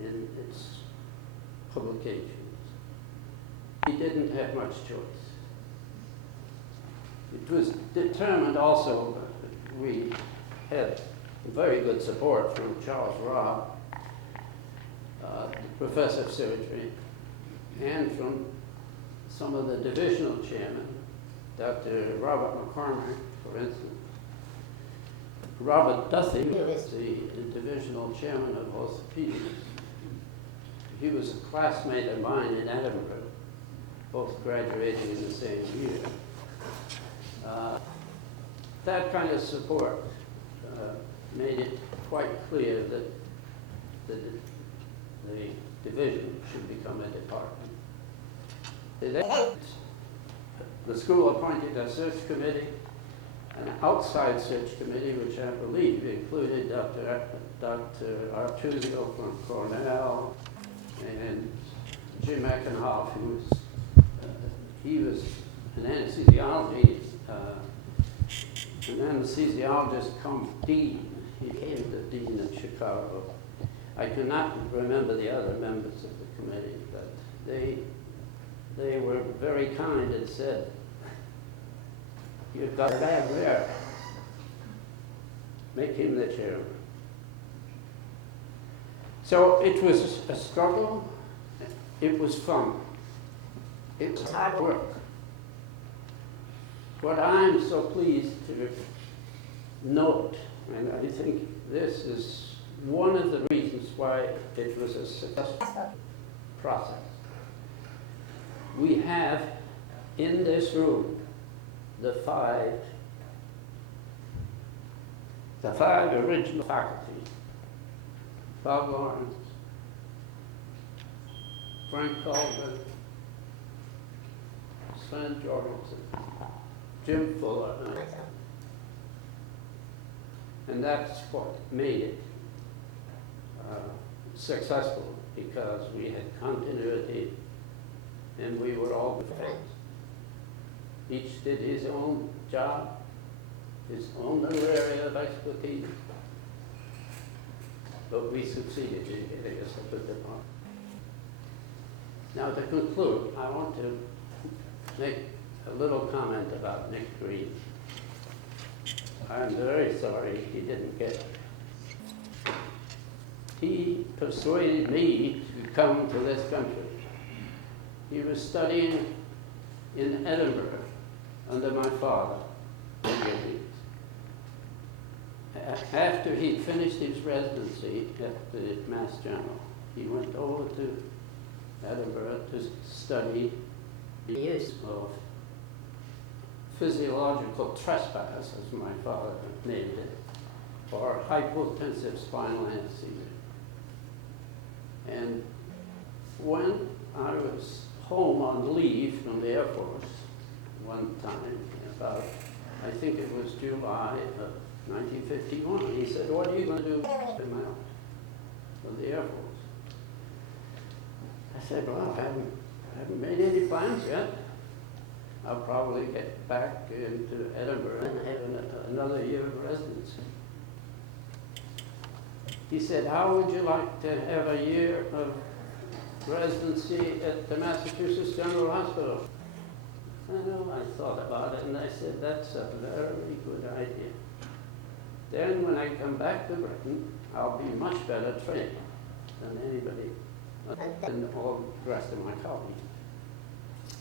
in its publications. He didn't have much choice. It was determined also, we had very good support from Charles Robb, professor of surgery, and from some of the divisional chairmen, Dr. Robert McCormick, for instance. Robert Duthie was the divisional chairman of orthopedics. He was a classmate of mine in Edinburgh, both graduating in the same year. That kind of support made it quite clear that the division should become a department. The school appointed a search committee, an outside search committee, which I believe included Dr. Artuzio from Cornell and Jim Eckenhoff, he was an anesthesiologist come dean. He became the dean of Chicago. I do not remember the other members of the committee, but they were very kind and said, "You've got a guy there. Make him the chairman." So it was a struggle. It was fun. It was hard work. What I'm so pleased to note, and I think this is one of the reasons why it was a successful process. We have in this room the five original faculty: Bob Lawrence, Frank Colvin, Sven Jorgensen, Jim Fuller, and myself. And that's what made it successful, because we had continuity and we were all friends. Each did his own job, his own little area of expertise, but we succeeded in getting us a good department. Now, to conclude, I want to make a little comment about Nick Green. I'm very sorry he didn't get it. He persuaded me to come to this country. He was studying in Edinburgh under my father. After he finished his residency at the Mass General, he went over to Edinburgh to study the use of physiological trespass, as my father named it, or hypotensive spinal anesthesia. And when I was home on leave from the Air Force one time, about, I think it was July of 1951, he said, "What are you going to do with him out of the Air Force?" I said, "Well, I haven't made any plans yet. I'll probably get back into Edinburgh and have another year of residency." He said, "How would you like to have a year of residency at the Massachusetts General Hospital?" I thought about it and I said, "That's a very good idea. Then when I come back to Britain, I'll be much better trained than anybody and all the rest of my colleagues."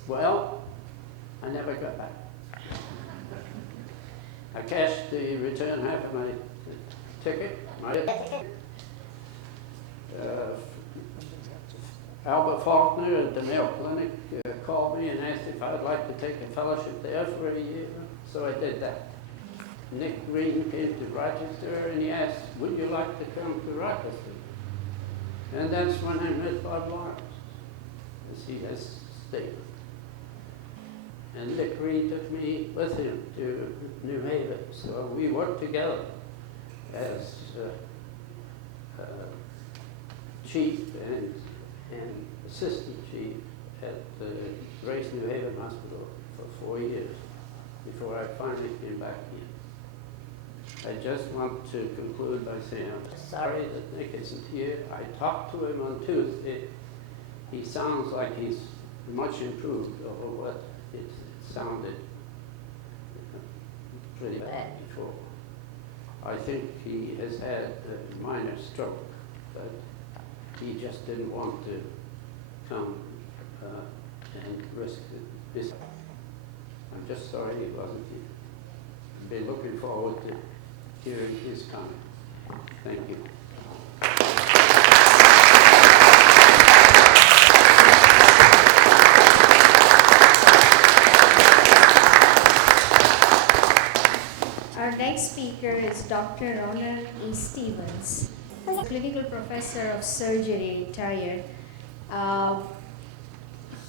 Well, I never got back. I cashed the return half of my ticket. Albert Faulkner at the Mayo Clinic called me and asked if I'd like to take a fellowship there for a year, so I did that. Nick Green came to Rochester and he asked, "Would you like to come to Rochester?" And that's when I met Bob Lawrence, as he has stated. And Nick Green took me with him to New Haven, so we worked together as chief and assistant chief at the Grace New Haven Hospital for 4 years before I finally came back here. I just want to conclude by saying I'm sorry that Nick isn't here. I talked to him on Tuesday. He sounds like he's much improved over what it sounded pretty bad before. I think he has had a minor stroke, but he just didn't want to come and risk this. I'm just sorry he wasn't here. I've been looking forward to hearing his comment. Thank you. Our next speaker is Dr. Ronald E. Stevens, clinical professor of surgery, retired.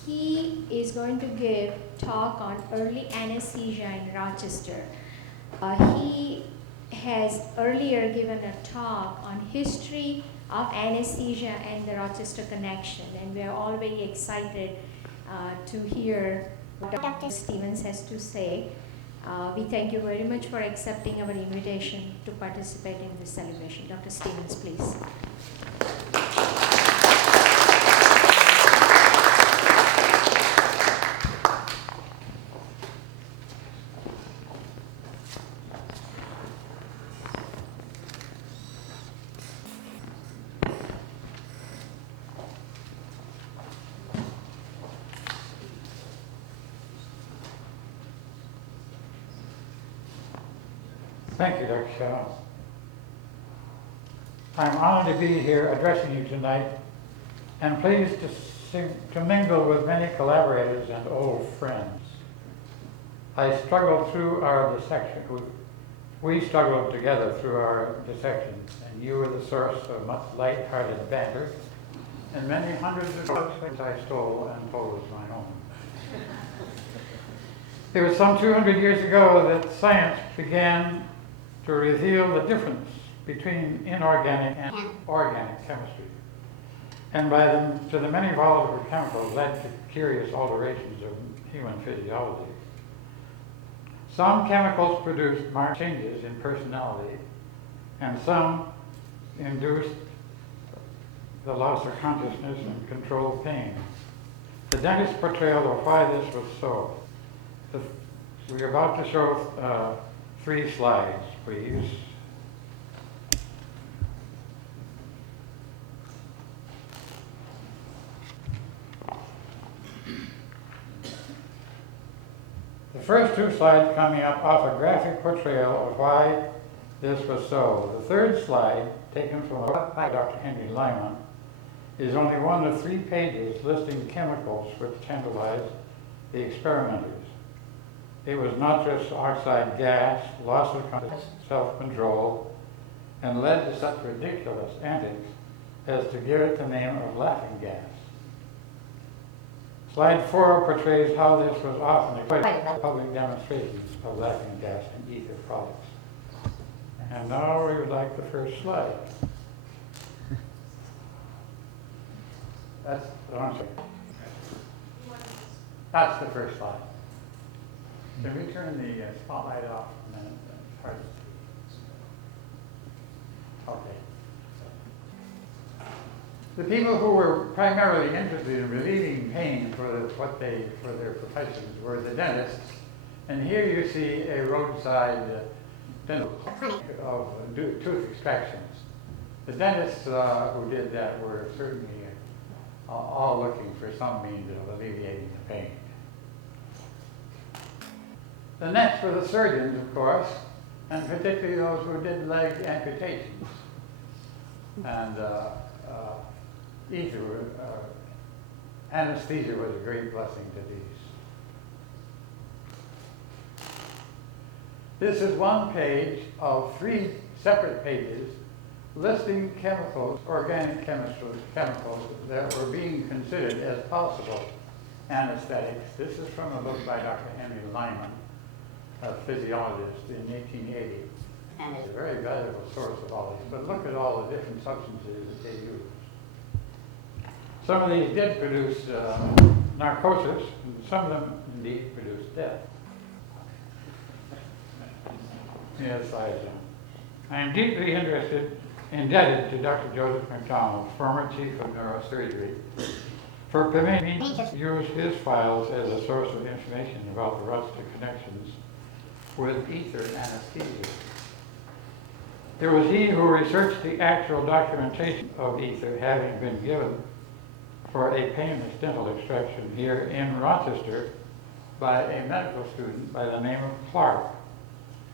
He is going to give talk on early anesthesia in Rochester. He has earlier given a talk on history of anesthesia and the Rochester connection, and we are all very excited to hear what Dr. Stevens has to say. We thank you very much for accepting our invitation to participate in this celebration. Dr. Stevens, please. Thank you, Dr. Shaw. I'm honored to be here addressing you tonight and pleased to mingle with many collaborators and old friends. I struggled through our dissection. We struggled together through our dissection, and you were the source of much light-hearted banter and many hundreds of books I stole and told as my own. It was some 200 years ago that science began to reveal the difference between inorganic and organic chemistry, and to the many volatile chemicals led to curious alterations of human physiology. Some chemicals produced marked changes in personality, and some induced the loss of consciousness and controlled pain. The dentist's portrayal of why this was so. We're about to show 3 slides, please. The first 2 slides coming up offer a graphic portrayal of why this was so. The third slide, taken from a book by Dr. Henry Lyman, is only one of 3 pages listing chemicals which tantalized the experimenters. It was nitrous oxide gas, loss of self-control, and led to such ridiculous antics as to give it the name of laughing gas. Slide 4 portrays how this was often equated with public demonstrations of laughing gas and ether products. And now we would like the first slide. That's the answer. That's the first slide. Can we turn the spotlight off a minute? It's hard to see. Okay. The people who were primarily interested in relieving pain for their professions were the dentists. And here you see a roadside dental of tooth extractions. The dentists who did that were certainly all looking for some means of alleviating the pain. The next were the surgeons, of course, and particularly those who did leg amputations. And anesthesia was a great blessing to these. This is one page of 3 separate pages listing chemicals, organic chemicals that were being considered as possible anesthetics. This is from a book by Dr. Henry Lyman, a physiologist, in 1880. And it's a very valuable source of all these. But look at all the different substances that they used. Some of these did produce narcosis, and some of them indeed produced death. Yes, I am deeply indebted to Dr. Joseph McDonald, former chief of neurosurgery, for permitting me to use his files as a source of information about the Rochester connections with ether anesthesia. It was he who researched the actual documentation of ether having been given for a painless dental extraction here in Rochester by a medical student by the name of Clark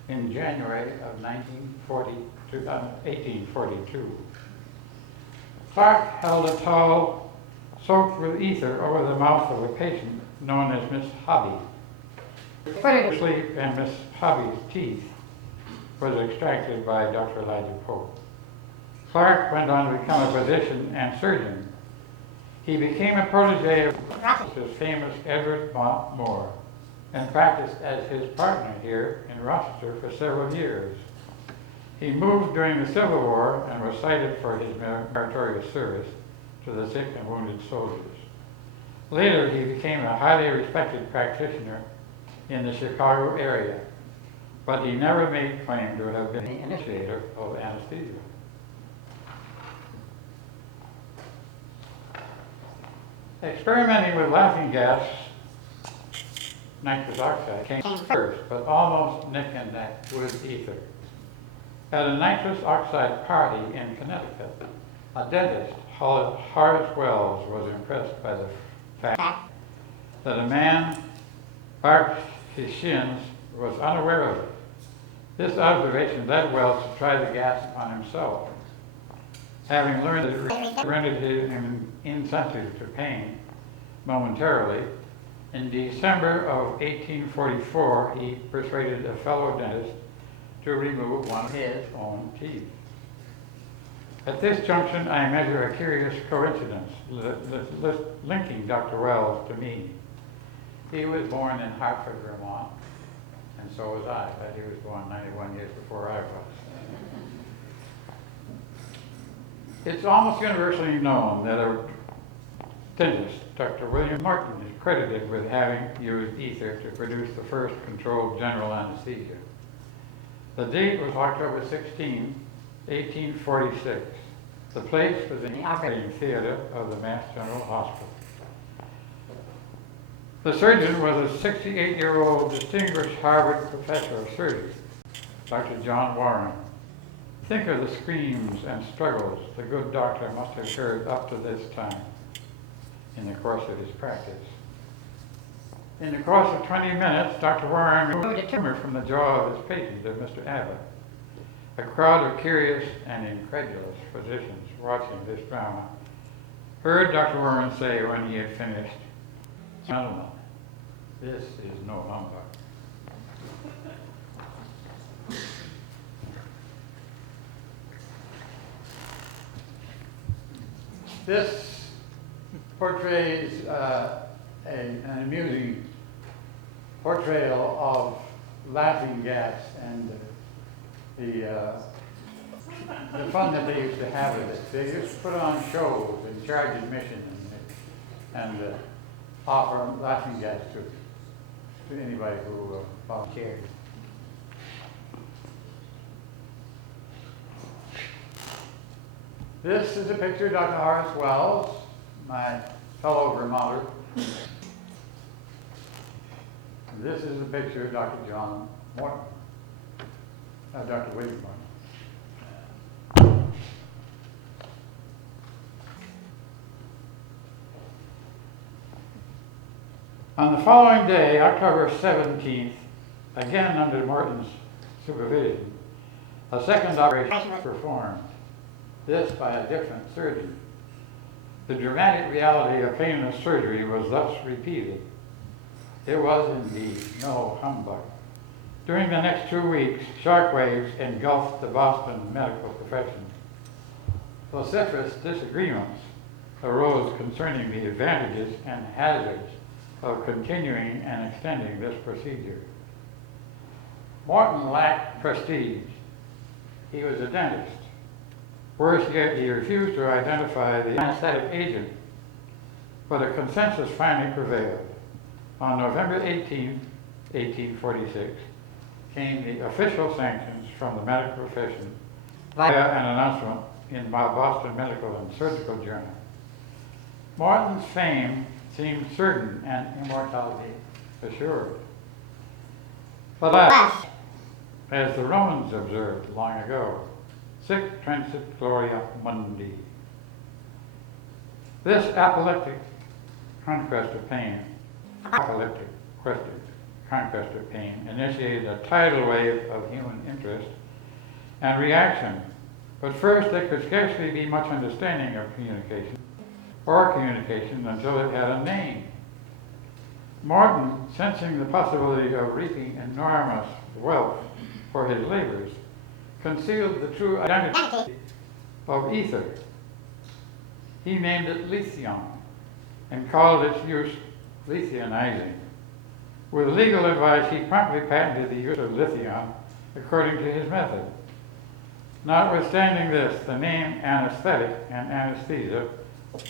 in January of 1842. Clark held a towel soaked with ether over the mouth of a patient known as Miss Hobby. Put her to sleep, and Miss Hobby's teeth was extracted by Dr. Elijah Pope. Clark went on to become a physician and surgeon. He became a protege of Rochester's famous Edward Mott Moore and practiced as his partner here in Rochester for several years. He moved during the Civil War and was cited for his meritorious service to the sick and wounded soldiers. Later, he became a highly respected practitioner in the Chicago area, but he never made claim to have been the initiator of anesthesia. Experimenting with laughing gas, nitrous oxide, came first, but almost neck and neck with ether. At a nitrous oxide party in Connecticut, a dentist, Horace Wells, was impressed by the fact that a man barked his shins was unaware of it. This observation led Wells to try the gas upon himself. Having learned that it rendered him insensitive to pain momentarily, in December of 1844, he persuaded a fellow dentist to remove one of his own teeth. At this junction, I measure a curious coincidence linking Dr. Wells to me. He was born in Hartford, Vermont, and so was I, but he was born 91 years before I was. It's almost universally known that a dentist, Dr. William Martin, is credited with having used ether to produce the first controlled general anesthesia. The date was October 16, 1846. The place was in the operating theater of the Mass General Hospital. The surgeon was a 68-year-old distinguished Harvard professor of surgery, Dr. John Warren. Think of the screams and struggles the good doctor must have heard up to this time in the course of his practice. In the course of 20 minutes, Dr. Warren removed a tumor from the jaw of his patient, Mr. Abbott. A crowd of curious and incredulous physicians watching this drama heard Dr. Warren say when he had finished, "Gentlemen, this is no humbug. This portrays an amusing portrayal of laughing gas and the fun that they used to have with it. They used to put on shows and charge admission and offer laughing gas to anybody who volunteered. This is a picture of Dr. Horace Wells, my fellow Vermonter. This is a picture of Dr. John Morton, Dr. William Morton. On the following day, October 17th, again under Morton's supervision, a second operation was performed, this by a different surgeon. The dramatic reality of painless surgery was thus repeated. It was indeed no humbug. During the next 2 weeks, shockwaves engulfed the Boston medical profession. Vociferous disagreements arose concerning the advantages and hazards of continuing and extending this procedure. Morton lacked prestige. He was a dentist. Worse yet, he refused to identify the anesthetic agent, but a consensus finally prevailed. On November 18, 1846, came the official sanctions from the medical profession via an announcement in Boston Medical and Surgical Journal. Morton's fame seemed certain and immortality assured. But alas, as the Romans observed long ago, sic transit gloria mundi. This apoplectic conquest of pain, initiated a tidal wave of human interest and reaction. But first, there could scarcely be much understanding of communication until it had a name. Morton, sensing the possibility of reaping enormous wealth for his labors, concealed the true identity of ether. He named it lithium and called its use lithionizing. With legal advice, he promptly patented the use of lithium according to his method. Notwithstanding this, the name anesthetic and anesthesia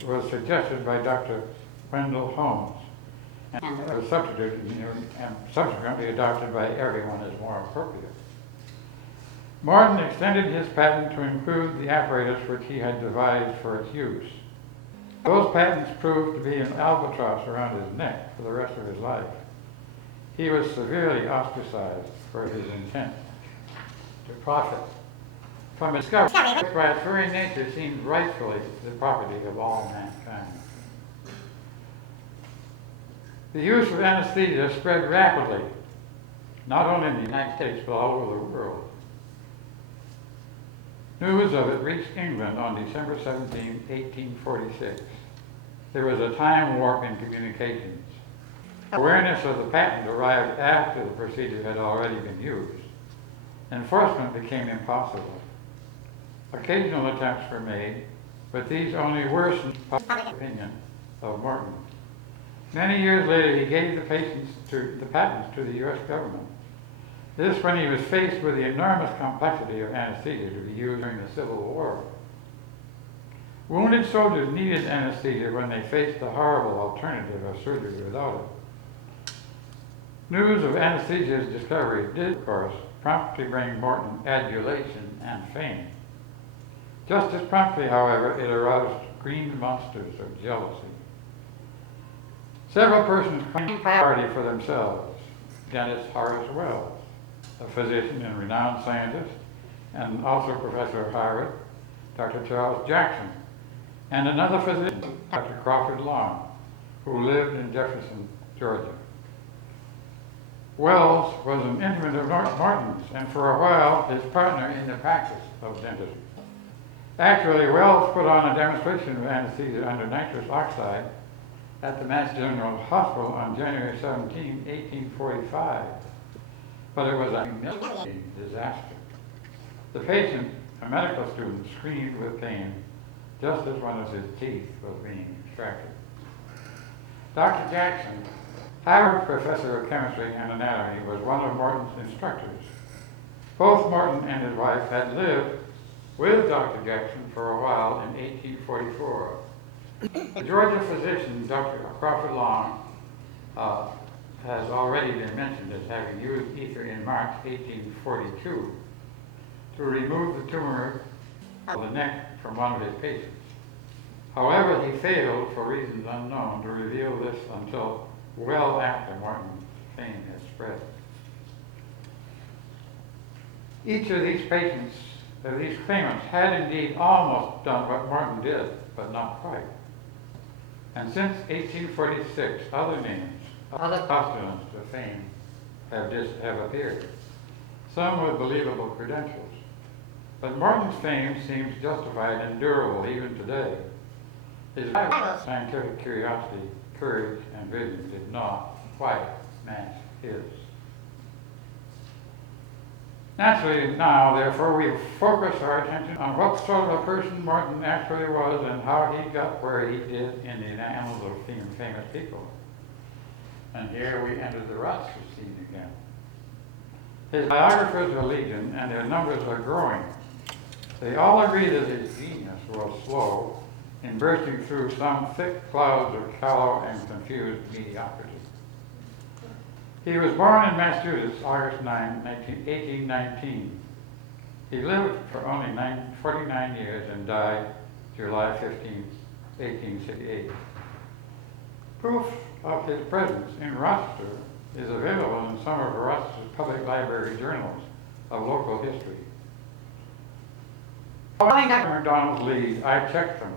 was suggested by Dr. Wendell Holmes and was substituted and subsequently adopted by everyone as more appropriate. Morton extended his patent to include the apparatus which he had devised for its use. Those patents proved to be an albatross around his neck for the rest of his life. He was severely ostracized for his intent to profit from a discovery which by its very nature seemed rightfully the property of all mankind. The use of anesthesia spread rapidly, not only in the United States, but all over the world. News of it reached England on December 17, 1846. There was a time warp in communications. Awareness of the patent arrived after the procedure had already been used. Enforcement became impossible. Occasional attempts were made, but these only worsened public opinion of Morton. Many years later, he gave the patents the patents to the U.S. government. This when he was faced with the enormous complexity of anesthesia to be used during the Civil War. Wounded soldiers needed anesthesia when they faced the horrible alternative of surgery without it. News of anesthesia's discovery did, of course, promptly bring Morton adulation and fame. Just as promptly, however, it aroused green monsters of jealousy. Several persons claimed priority for themselves. Dentist Horace Wells, a physician and renowned scientist, and also professor of Harvard, Dr. Charles Jackson, and another physician, Dr. Crawford Long, who lived in Jefferson, Georgia. Wells was an intimate of Morton's, and for a while his partner in the practice of dentistry. Actually, Wells put on a demonstration of anesthesia under nitrous oxide at the Mass General Hospital on January 17, 1845. But it was a humiliating disaster. The patient, a medical student, screamed with pain just as one of his teeth was being extracted. Dr. Jackson, Harvard professor of chemistry and anatomy, was one of Morton's instructors. Both Morton and his wife had lived with Dr. Jackson for a while in 1844. The Georgia physician, Dr. Crawford Long, has already been mentioned as having used ether in March 1842 to remove the tumor of the neck from one of his patients. However, he failed, for reasons unknown, to reveal this until well after Morton's fame had spread. Each of these claimants had indeed almost done what Morton did, but not quite. And since 1846, other names, other postulants to fame have appeared, some with believable credentials. But Morton's fame seems justified and durable even today. His scientific curiosity, courage, and vision did not quite match his. Naturally now, therefore, we focus our attention on what sort of a person Morton actually was and how he got where he did in the annals of famous people. And here we enter the Rochester scene again. His biographers are legion, and their numbers are growing. They all agree that his genius was slow in bursting through some thick clouds of callow and confused mediocrity. He was born in Massachusetts, August 9, 1819. He lived for only 49 years and died July 15, 1868. Proof of his presence in Rochester is available in some of Rochester's public library journals of local history. Following Dr. MacDonald's lead, I checked them.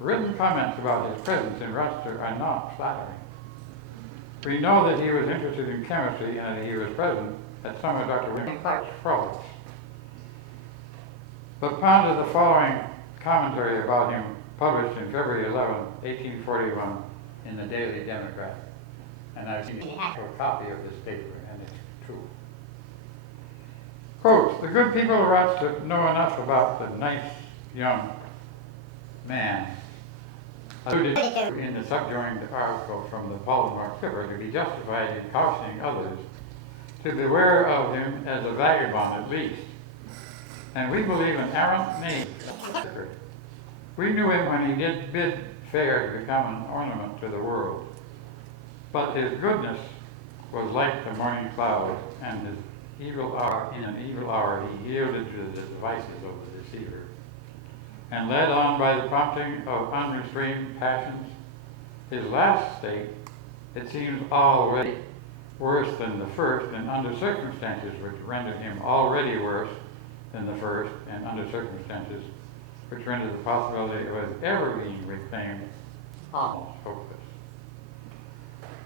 Written comments about his presence in Rochester are not flattering. We know that he was interested in chemistry and that he was present at some of Dr. William Clark's frolics. But ponder the following commentary about him published in February 11, 1841 in the Daily Democrat. And I've seen a copy of this paper, and it's true. Quote, the good people of Rochester know enough about the nice young man alluded to in the subjoined article from the Baltimore Clipper to be justified in cautioning others to beware of him as a vagabond at least. And we believe an arrant knave. We knew him when he did bid fair to become an ornament to the world. But his goodness was like the morning cloud, and his evil hour, in an evil hour he yielded to the devices of the deceiver. And led on by the prompting of unrestrained passions, his last state, it seems already worse than the first, and under circumstances which rendered him already worse than the first, and under circumstances which rendered the possibility of his ever being reclaimed almost hopeless.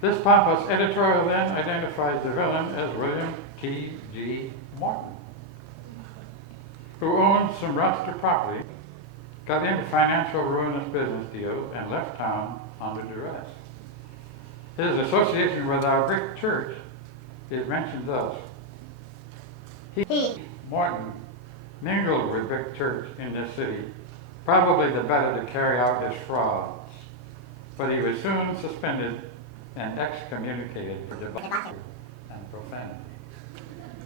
This pompous editorial then identifies the villain as William T. G. Morton, who owned some Rochester property, got into financial ruinous business deals, and left town under duress. His association with our brick church is mentioned thus. He, Morton, mingled with brick church in this city, probably the better to carry out his frauds, but he was soon suspended and excommunicated for debauchery and profanity.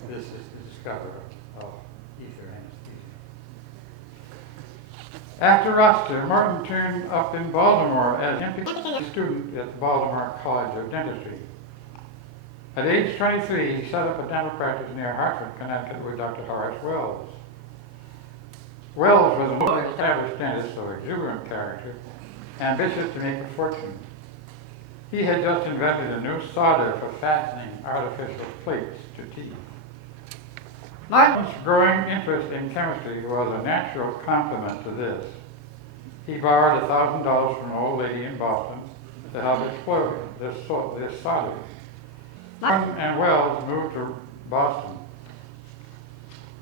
This is the discoverer of ether anesthesia. After Rochester, Morton turned up in Baltimore as a student at the Baltimore College of Dentistry. At age 23, he set up a dental practice near Hartford, Connecticut with Dr. Horace Wells. Wells was a well-established dentist of exuberant character, ambitious to make a fortune. He had just invented a new solder for fastening artificial plates to teeth. Morton's growing interest in chemistry was a natural complement to this. He borrowed $1,000 from an old lady in Boston to help explode this solder. Morton and Wells moved to Boston,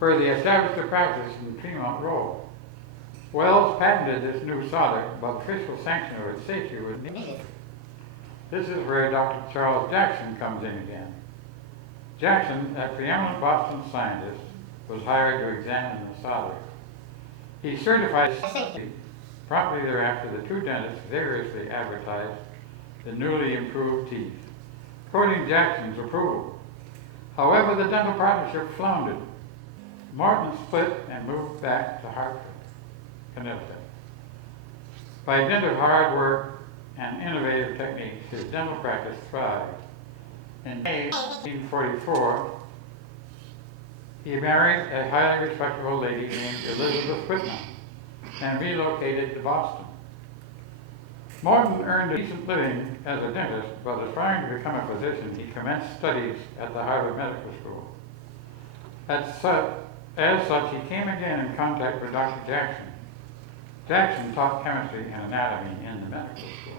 where they established a practice in Tremont Row. Wells patented this new solder, but official sanction of its safety was needed. This is where Dr. Charles Jackson comes in again. Jackson, a preeminent Boston scientist, was hired to examine the solder. He certified safety Promptly thereafter, the two dentists vigorously advertised the newly improved teeth, quoting Jackson's approval. However, the dental partnership floundered. Morton split and moved back to Hartford, Connecticut. By dint of hard work and innovative techniques, his dental practice thrived. In May 1844, he married a highly respectable lady named Elizabeth Whitman and relocated to Boston. Morton earned a decent living as a dentist, but aspiring to become a physician, he commenced studies at the Harvard Medical School. As such, he came again in contact with Dr. Jackson. Jackson taught chemistry and anatomy in the medical school.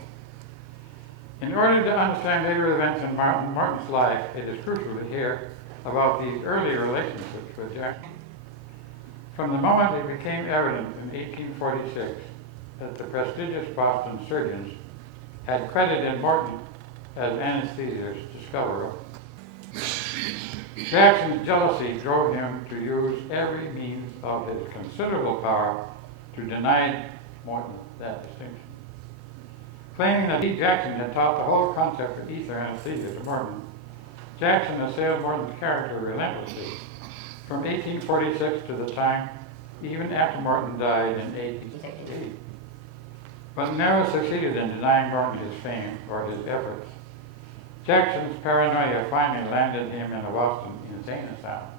In order to understand later events in Morton's life, it is crucial to hear about these early relationships with Jackson. From the moment it became evident in 1846 that the prestigious Boston surgeons had credited Morton as anesthesia's discoverer, Jackson's jealousy drove him to use every means of his considerable power to deny Morton that distinction. Claiming that Jackson had taught the whole concept of ether anesthesia to Morton, Jackson assailed Morton's character relentlessly from 1846 to the time even after Morton died in 1868, but never succeeded in denying Morton his fame or his efforts. Jackson's paranoia finally landed him in a Boston insane asylum.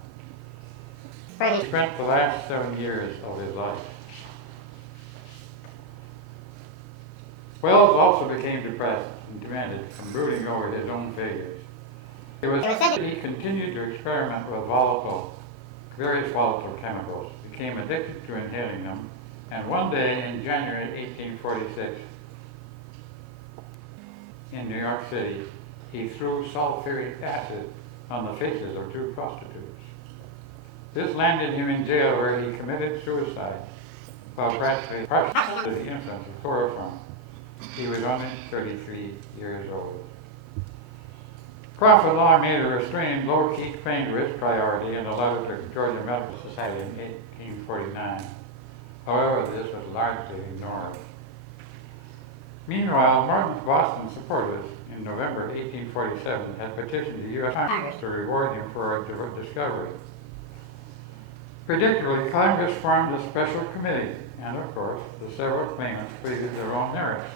He spent the last 7 years of his life. Wells also became depressed and demanded from brooding over his own failures. It was said that he continued to experiment with various volatile chemicals, became addicted to inhaling them, and one day in January 1846, in New York City, he threw sulfuric acid on the faces of 2 prostitutes. This landed him in jail, where he committed suicide while practically the influence of chloroform. He was only 33 years old. Crawford Law made a restrained, low-key claim to its priority in a letter to the Georgia Medical Society in 1849. However, this was largely ignored. Meanwhile, Morton's Boston supporters in November 1847 had petitioned the U.S. Congress to reward him for a discovery. Predictably, Congress formed a special committee, and of course, the several claimants pleaded their own merits.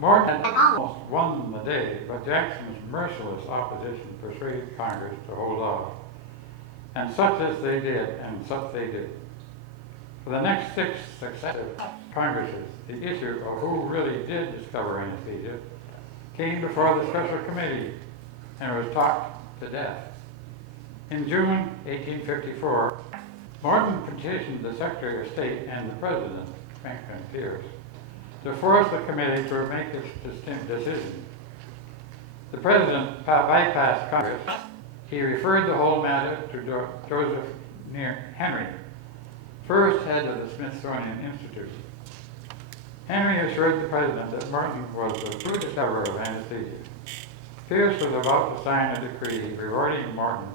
Morton had almost won the day, but Jackson's merciless opposition persuaded Congress to hold off. And such as they did, and such they did. For the next 6 successive Congresses, the issue of who really did discover anesthesia came before the special committee and was talked to death. In June 1854, Morton petitioned the Secretary of State and the President, Franklin Pierce, to force the committee to make its distinct decision. The President bypassed Congress. He referred the whole matter to Joseph Henry, first head of the Smithsonian Institute. Henry assured the President that Morton was the true discoverer of anesthesia. Pierce was about to sign a decree rewarding Morton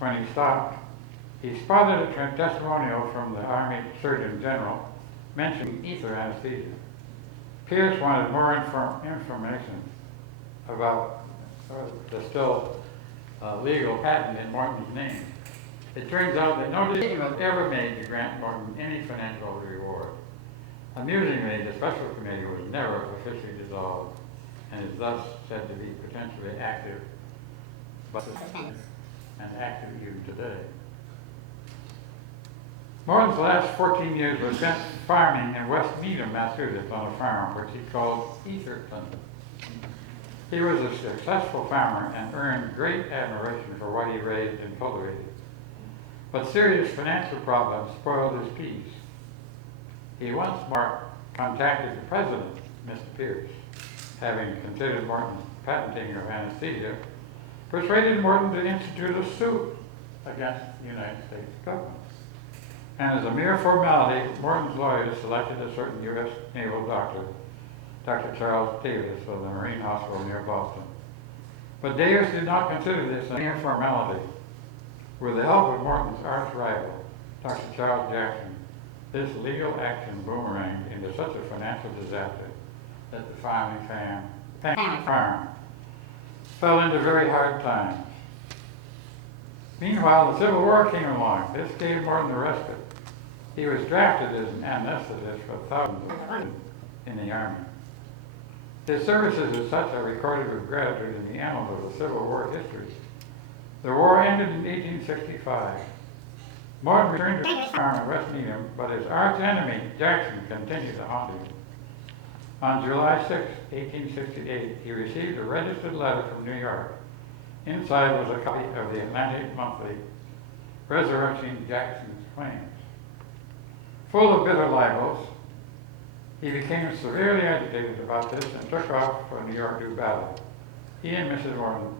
when he stopped. He spotted a testimonial from the Army Surgeon General mentioning ether anesthesia. Pierce wanted more information about the still legal patent in Morton's name. It turns out that no decision was ever made to grant Morton any financial reward. Amusingly, the special committee was never officially dissolved and is thus said to be potentially active, but suspended and active even today. Morton's last 14 years were spent farming in West Needham, Massachusetts, on a farm which he called Etherton. He was a successful farmer and earned great admiration for what he raised and cultivated. But serious financial problems spoiled his peace. He once more contacted the President, Mr. Pierce, having considered Morton's patenting of anesthesia, persuaded Morton to institute a suit against the United States government. And as a mere formality, Morton's lawyers selected a certain U.S. naval doctor, Dr. Charles Davis of the Marine Hospital near Boston. But Davis did not consider this a mere formality. With the help of Morton's arch rival, Dr. Charles Jackson, this legal action boomeranged into such a financial disaster that the farming farm fell into very hard times. Meanwhile, the Civil War came along. This gave Morton a respite. He was drafted as an anesthetist for thousands of in the Army. His services as such are recorded with gratitude in the annals of the Civil War history. The war ended in 1865. Morton returned to the farm at West Needham, but his arch enemy, Jackson, continued to haunt him. On July 6, 1868, he received a registered letter from New York. Inside was a copy of the Atlantic Monthly resurrecting Jackson's claims. Full of bitter libels, he became severely agitated about this and took off for New York to do battle. He and Mrs. Morton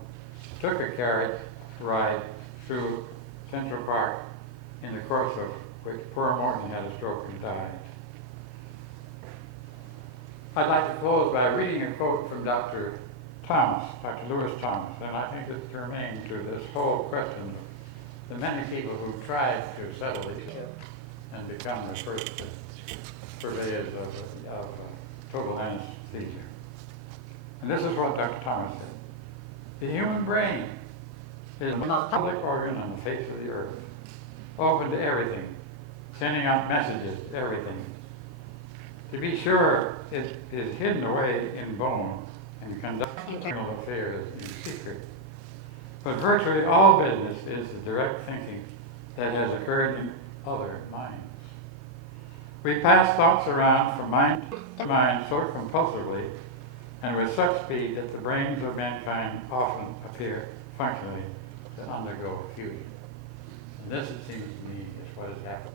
took a carriage ride through Central Park, in the course of which poor Morton had a stroke and died. I'd like to close by reading a quote from Dr. Lewis Thomas, and I think it's germane to this whole question of the many people who tried to settle these and become the first purveyors of total anesthesia. And this is what Dr. Thomas said. The human brain is the most public organ on the face of the earth, open to everything, sending out messages to everything. To be sure, it is hidden away in bone and conducts internal affairs in secret. But virtually all business is the direct thinking that has occurred in other minds. We pass thoughts around from mind to mind so compulsively and with such speed that the brains of mankind often appear functionally to undergo fusion. And this, it seems to me, is what has happened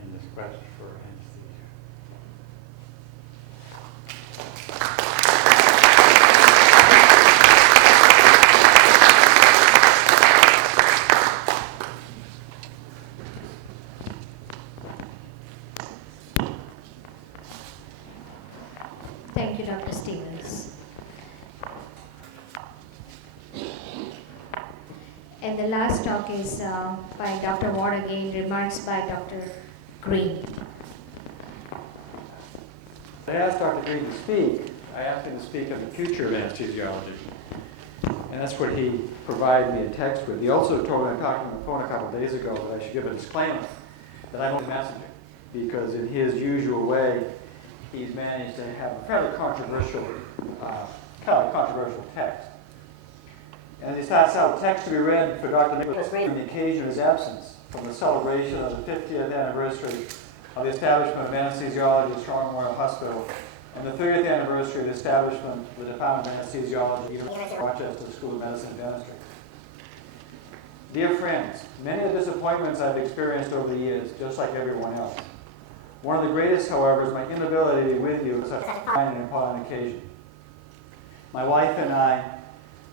in this quest for anesthesia. Thank you, Dr. Stevens. And the last talk is by Dr. Ward again, remarks by Dr. Green. I asked Dr. Green to speak. I asked him to speak on the future of anesthesiology. And that's what he provided me a text with. He also told me, I talked on the phone a couple of days ago, that I should give a disclaimer that I'm only messaging, because in his usual way, he's managed to have a fairly controversial, text. And he starts out, text to be read for Dr. Nicholas Green on the occasion of his absence from the celebration of the 50th anniversary of the establishment of anesthesiology at Strong Memorial Hospital and the 30th anniversary of the establishment of the Department of Anesthesiology at Rochester School of Medicine and Dentistry. Dear friends, many of the disappointments I've experienced over the years, just like everyone else. One of the greatest, however, is my inability to be with you at such a fine and important occasion. My wife and I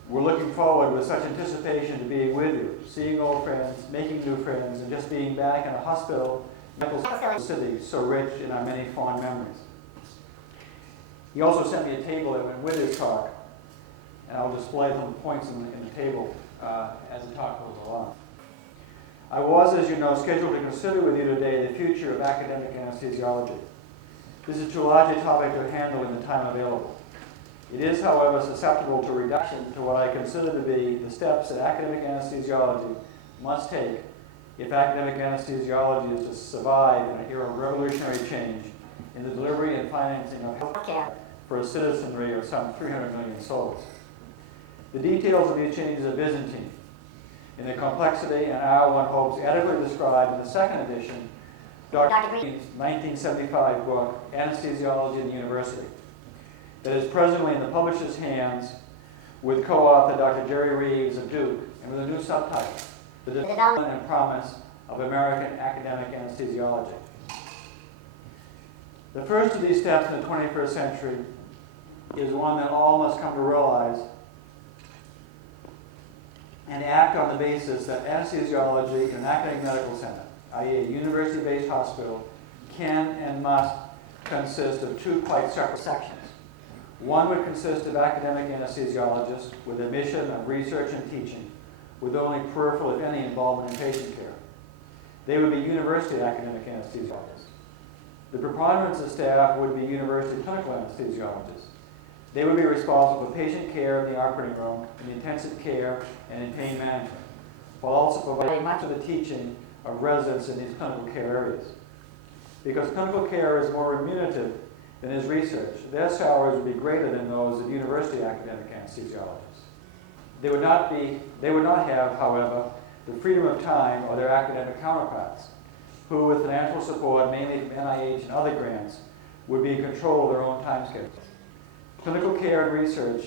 were looking forward with such anticipation to being with you, seeing old friends, making new friends, and just being back in a hospital, medical city so rich in our many fond memories. He also sent me a table that went with his talk, and I'll display some points in the table as the talk goes along. I was, as you know, scheduled to consider with you today the future of academic anesthesiology. This is too large a topic to handle in the time available. It is, however, susceptible to reduction to what I consider to be the steps that academic anesthesiology must take if academic anesthesiology is to survive in an era of revolutionary change in the delivery and financing of health care for a citizenry of some 300 million souls. The details of these changes are Byzantine in the complexity and one hopes adequately described in the second edition, Dr. Green's 1975 book, Anesthesiology in the University, that is presently in the publisher's hands with co-author Dr. Jerry Reeves of Duke, and with a new subtitle, The Development and Promise of American Academic Anesthesiology. The first of these steps in the 21st century is one that all must come to realize and act on the basis that anesthesiology in an academic medical center, i.e. a university-based hospital, can and must consist of two quite separate sections. One would consist of academic anesthesiologists with a mission of research and teaching, with only peripheral, if any, involvement in patient care. They would be university academic anesthesiologists. The preponderance of staff would be university clinical anesthesiologists. They would be responsible for patient care in the operating room, in intensive care, and in pain management, while also providing much of the teaching of residents in these clinical care areas. Because clinical care is more remunerative than is research, their salaries would be greater than those of university academic anesthesiologists. They would not have, however, the freedom of time of their academic counterparts, who, with financial support, mainly from NIH and other grants, would be in control of their own time schedules. Clinical care and research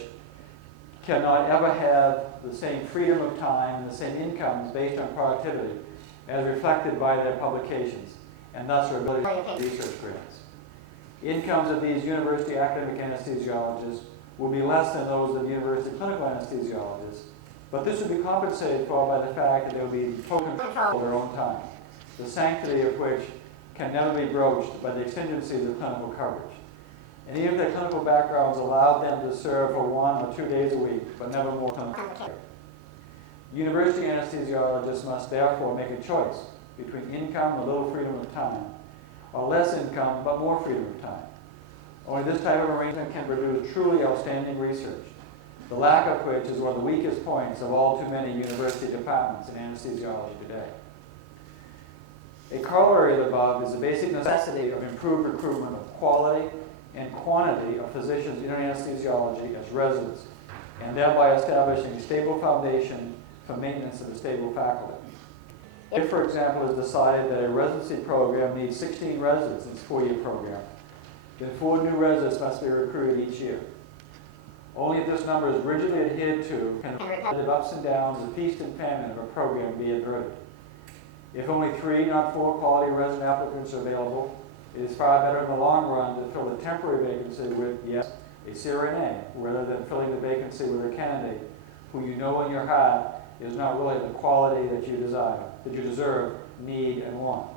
cannot ever have the same freedom of time and the same incomes based on productivity as reflected by their publications, and thus their ability to pay research grants. Incomes of these university academic anesthesiologists will be less than those of university clinical anesthesiologists, but this would be compensated for by the fact that they will be total control of their own time, the sanctity of which can never be broached by the exigencies of clinical coverage. And even if their clinical backgrounds allowed them to serve for 1 or 2 days a week, but never more clinical care. University anesthesiologists must therefore make a choice between income and a little freedom of time, or less income but more freedom of time. Only this type of arrangement can produce truly outstanding research, the lack of which is one of the weakest points of all too many university departments in anesthesiology today. A corollary of the above is the basic necessity of improved recruitment of quality and quantity of physicians in anesthesiology as residents, and thereby establishing a stable foundation for maintenance of a stable faculty. If, for example, it is decided that a residency program needs 16 residents in its 4-year program, then 4 new residents must be recruited each year. Only if this number is rigidly adhered to can the repetitive ups and downs, the feast and famine of a program be averted. If only 3, not 4 quality resident applicants are available, it is far better in the long run to fill a temporary vacancy with, yes, a CRNA, rather than filling the vacancy with a candidate who you know in your heart is not really the quality that you desire, that you deserve, need, and want.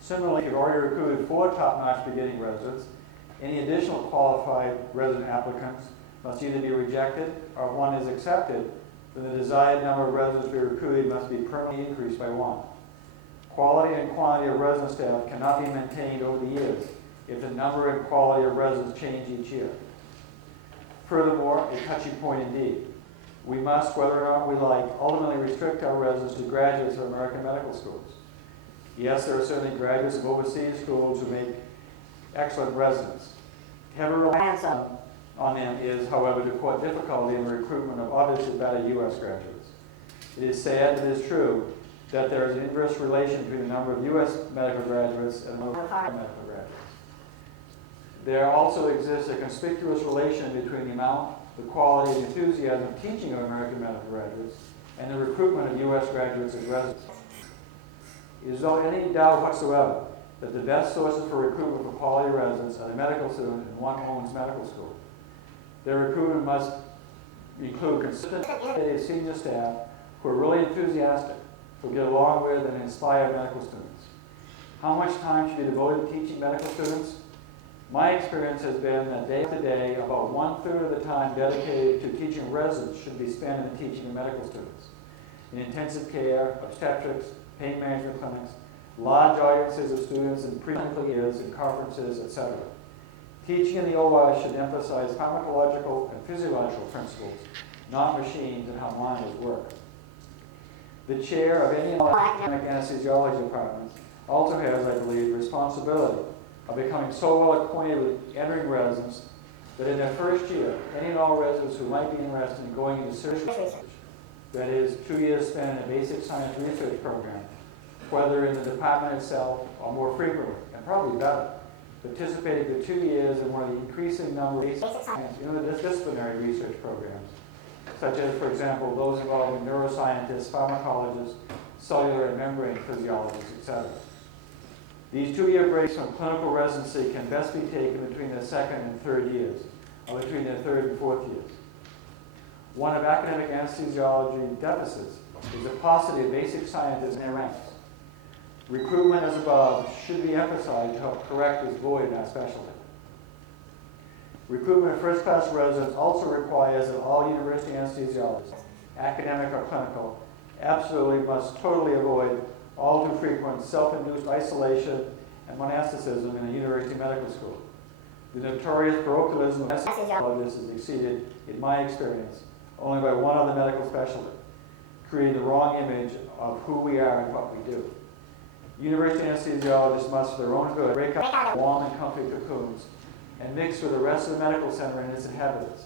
Similarly, if you've already recruited 4 top-notch beginning residents, any additional qualified resident applicants must either be rejected or if one is accepted, then the desired number of residents to be recruited must be permanently increased by 1. Quality and quantity of resident staff cannot be maintained over the years if the number and quality of residents change each year. Furthermore, a touchy point indeed. We must, whether or not we like, ultimately restrict our residents to graduates of American medical schools. Yes, there are certainly graduates of overseas schools who make excellent residents. Heavy reliance on them is, however, to quote difficulty in the recruitment of obviously better U.S. graduates. It is sad, but it is true, that there is an inverse relation between the number of U.S. medical graduates and the number of foreign medical graduates. There also exists a conspicuous relation between the amount, the quality, and enthusiasm of teaching of American medical graduates and the recruitment of U.S. graduates as residents. It is without any doubt whatsoever that the best sources for recruitment for quality residents are the medical student and one who owns medical school. Their recruitment must include consistent senior staff who are really enthusiastic, who get along with and inspire medical students. How much time should be devoted to teaching medical students? My experience has been that day to day, about 1/3 of the time dedicated to teaching residents should be spent in the teaching of medical students. In intensive care, obstetrics, pain management clinics, large audiences of students in pre-clinical years and conferences, etc. Teaching in the OR should emphasize pharmacological and physiological principles, not machines and how minds work. The chair of any academic anesthesiology department also has, I believe, responsibility of becoming so well acquainted with entering residents that in their first year, any and all residents who might be interested in going into serious research, that is, 2 years spent in a basic science research program, whether in the department itself or more frequently, and probably better, participating for 2 years in one of the increasing number of basic science interdisciplinary research programs, such as, for example, those involving neuroscientists, pharmacologists, cellular and membrane physiologists, etc. These 2-year breaks from clinical residency can best be taken between their 2nd and 3rd years, or between their 3rd and 4th years. One of academic anesthesiology deficits is the paucity of basic scientists in their ranks. Recruitment as above should be emphasized to help correct this void in our specialty. Recruitment of first-class residents also requires that all university anesthesiologists, academic or clinical, absolutely must totally avoid all too frequent self-induced isolation and monasticism in a university medical school. The notorious parochialism of anesthesiologists is exceeded, in my experience, only by one other medical specialist, creating the wrong image of who we are and what we do. University anesthesiologists must, for their own good, break up warm and comfy cocoons and mix with the rest of the medical center and its inhabitants.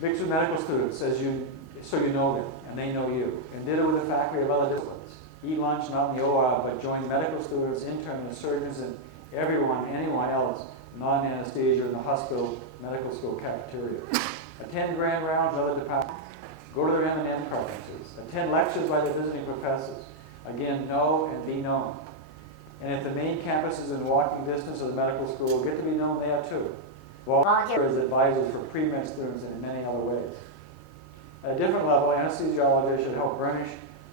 Mix with medical students so you know them and they know you, and ditto with the faculty of other disciplines. Eat lunch not in the OR, but join medical students, interns, surgeons, and anyone else, non-anesthesia in the hospital medical school cafeteria. Attend grand rounds in other departments. Go to their M&M conferences. Attend lectures by their visiting professors. Again, know and be known. And if the main campus is in walking distance of the medical school, get to be known there too. Volunteer as advisors for pre-med students and in many other ways. At a different level, anesthesiologists should help burnish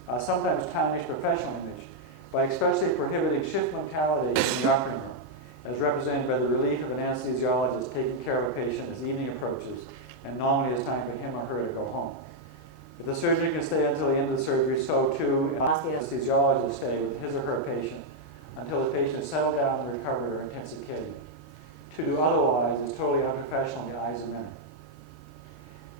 a sometimes tarnished professional image by expressly prohibiting shift mentality in the operating room, as represented by the relief of an anesthesiologist taking care of a patient as evening approaches and normally it's time for him or her to go home. If the surgeon can stay until the end of the surgery, so too an anesthesiologist stay with his or her patient until the patient is settled down and recovered or intensive care. To do otherwise is totally unprofessional in the eyes of many.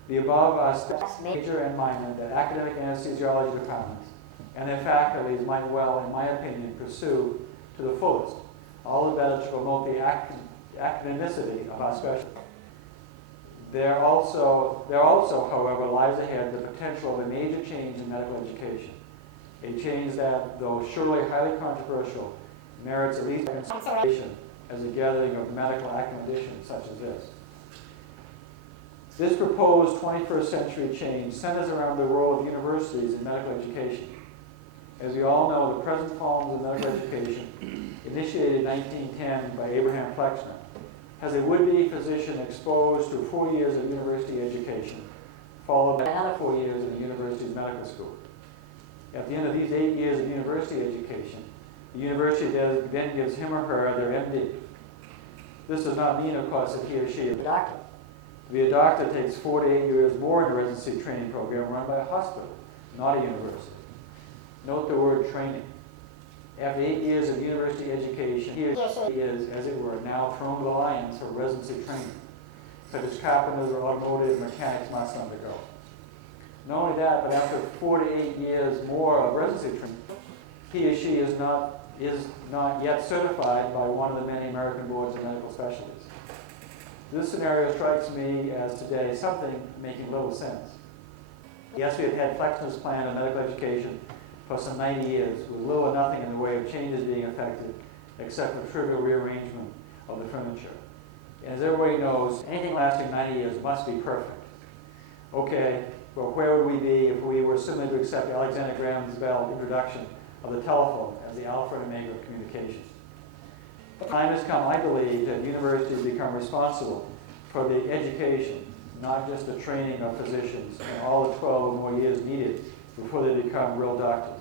The above are steps, major and minor, that academic anesthesiology departments and their faculties might well, in my opinion, pursue to the fullest, all the better to promote the academicity of our specialty. There also, however, lies ahead the potential of a major change in medical education, a change that, though surely highly controversial, merits at least consideration as a gathering of medical academicians such as this. This proposed 21st century change centers around the role of universities in medical education. As we all know, the present forms of medical education, initiated in 1910 by Abraham Flexner, has a would-be physician exposed to 4 years of university education, followed by another 4 years in the university's medical school. At the end of these 8 years of university education, the university then gives him or her their MD. This does not mean, of course, that he or she is a doctor. To be a doctor takes 4 to 8 years more in a residency training program run by a hospital, not a university. Note the word training. After 8 years of university education, he or she is, as it were, now thrown to the lions for residency training, such as carpenters or automotive mechanics must undergo. Not only that, but after 4 to 8 years more of residency training, he or she is not yet certified by one of the many American boards of medical specialties. This scenario strikes me as today something making little sense. Yes, we have had Flexner's plan of medical education for some 90 years, with little or nothing in the way of changes being effected, except for trivial rearrangement of the furniture. And as everybody knows, anything lasting 90 years must be perfect. Okay, well, where would we be if we were simply to accept Alexander Graham Bell's introduction of the telephone as the alpha and omega of communication? The time has come, I believe, that universities become responsible for the education, not just the training of physicians and all the 12 or more years needed before they become real doctors.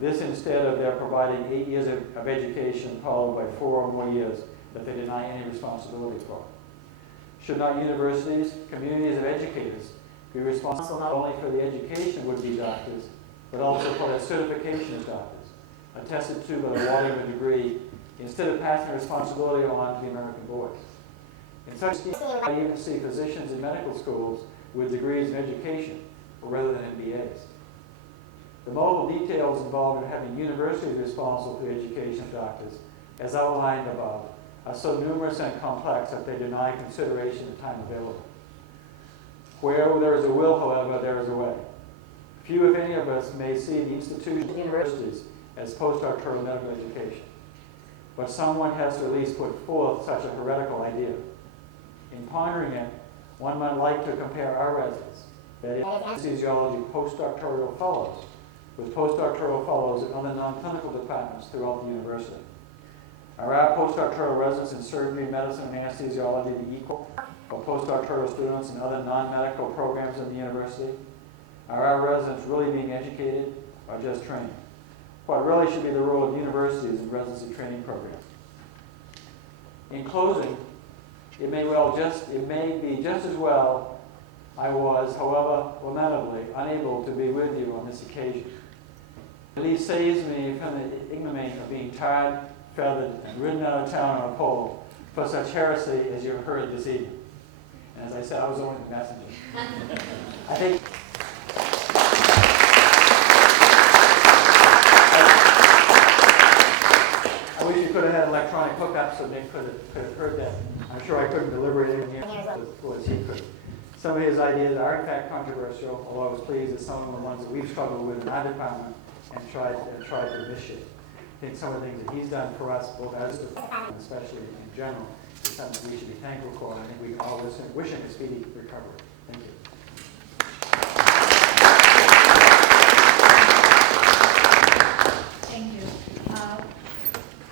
This instead of their providing 8 years of education followed by 4 or more years that they deny any responsibility for. Should not universities, communities of educators, be responsible not only for the education of would-be doctors, but also for their certification as doctors, attested to by the awarding of a degree, instead of passing responsibility on to the American boards? In such schemes, I even see physicians in medical schools with degrees in education rather than MBAs. The multiple details involved in having universities responsible for the education of doctors, as outlined above, are so numerous and complex that they deny consideration of time available. Where there is a will, however, there is a way. Few, if any of us, may see the institutions of universities as postdoctoral medical education. But someone has to at least put forth such a heretical idea. In pondering it, one might like to compare our residents, that is, anesthesiology postdoctoral fellows, with postdoctoral fellows in other non-clinical departments throughout the university. Are our postdoctoral residents in surgery, medicine, and anesthesiology the equal of postdoctoral students in other non-medical programs in the university? Are our residents really being educated or just trained? What really should be the role of universities in residency training programs? In closing, it may be just as well I was, however, lamentably unable to be with you on this occasion. At least saves me from the ignominy of being tarred, feathered, and ridden out of town on a pole for such heresy as you have heard this evening. And as I said, I was only the messenger. I think I wish you could have had electronic hookups so Nick could have heard that. I'm sure I couldn't deliberate it here as he could. Some of his ideas are in fact controversial, although I was pleased that some of the ones that we've struggled with in our department and tried to initiate. I think some of the things that he's done for us, both as a department, especially in general, is something we should be thankful for, and I think we can all wish him a speedy recovery. Thank you. Thank you.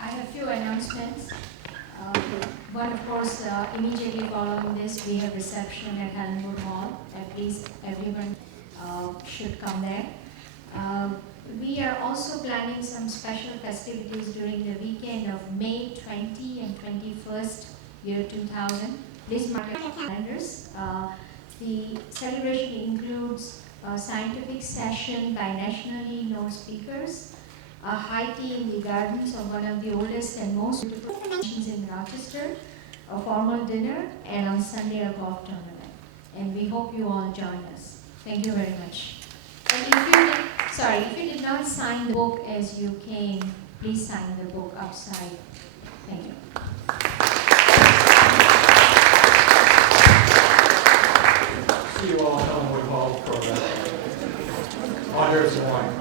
I have a few announcements. One, of course, immediately following this, we have reception at Hanwood Hall. At least everyone should come there. We are also planning some special festivities during the weekend of May 20 and 21st, year 2000. Please mark your calendars. The celebration includes a scientific session by nationally known speakers, a high tea in the gardens of one of the oldest and most beautiful mansions in Rochester, a formal dinner, and on Sunday a golf tournament. And we hope you all join us. Thank you very much. And if you did not sign the book as you came, please sign the book outside. Thank you. See you all in Elmwood Hall for hors d'oeuvres and wine.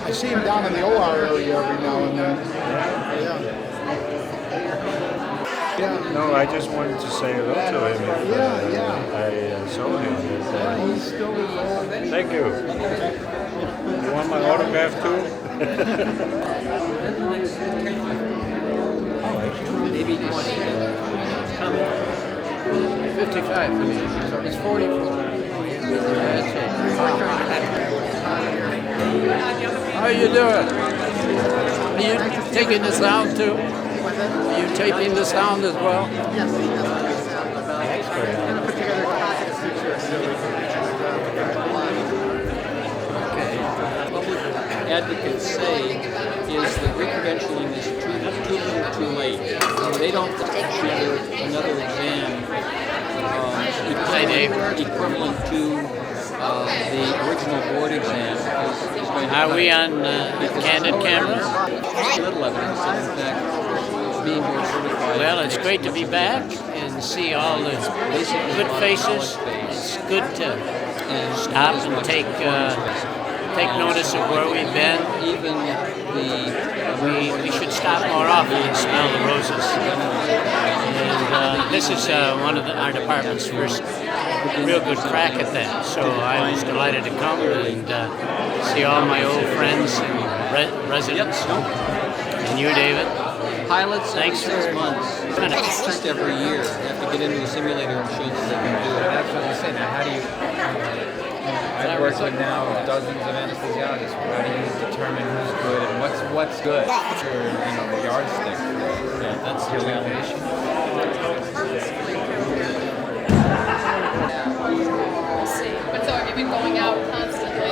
I see him down in the OR area every now and then. Yeah. No, I just wanted to say hello to him. Yeah. I saw him. Yeah, he's still involved. Thank you. You want my autograph too? Maybe 20. 55 for me. So it's 44. That's it. How are you doing? Are you taking the sound too? Are you taping the sound as well? Yes. I'm going to put together a positive feature so we Okay. Public advocates say is that re-credentialing is too little too late. They don't take another exam equivalent to the original board exam. Are we on candid cameras? Little evidence that in fact being board certified. Well, it's great to be back and see all the good faces. It's good to stop and take notice of where we've been. Even We should stop more often and smell the roses. And this is one of our department's first real good crack at that. So I was delighted to come and see all my old friends and residents. And you, David. pilots every Thanks 6 for- months. Just every year. They have to get into a simulator and show that they can do it. That's what I was saying. Now, how do you? I've worked with now dozens of anesthesiologists. How do you determine who's good and what's good? For, the yardstick. Yeah, that's your limitation. But so have you been going out constantly?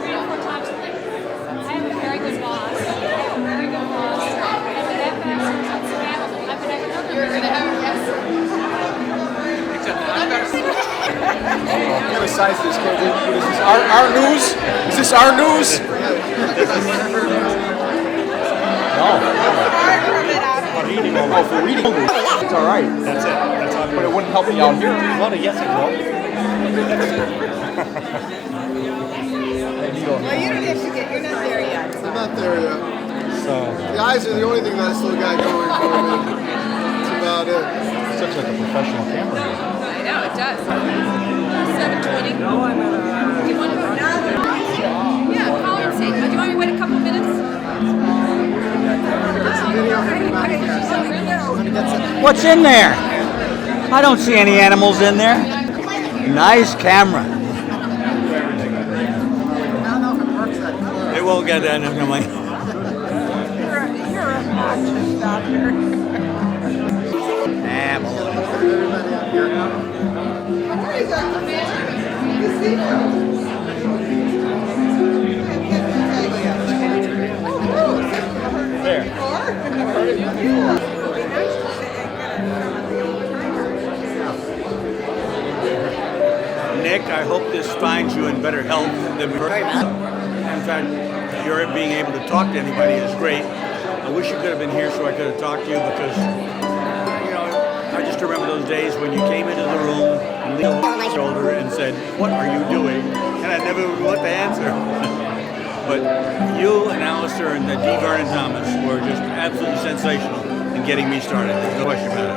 3 or 4 times a week. I have a very good boss. I've been You're going to have yes. What kind of size is this, Cody? What is this? Our news? Is this our news? No. Oh, for reading. It's all right. That's it. That's all. But it wouldn't help me out here. Well, yes, it will. Well, you don't have to get, you're not there yet. I'm not there yet. So, The eyes are the only thing that's still got going for me. That's about it. such like a professional cameraman. I know. it does. 7:20. No, I'm at do you want to go? Yeah, call and see. Do you want me to wait a couple minutes? What's in there? I don't see any animals in there. Nice camera. It won't get that in the way. You're obnoxious, doctor. Nick, I hope this finds you in better health than we were. In fact, your being able to talk to anybody is great. I wish you could have been here so I could have talked to you because, you know, I just remember those days when you came into the room and leaned over my shoulder and said, "What are you doing?" And I never knew what to answer. But you and Alistair and D. Vernon Thomas were just absolutely sensational in getting me started. There's no question about it.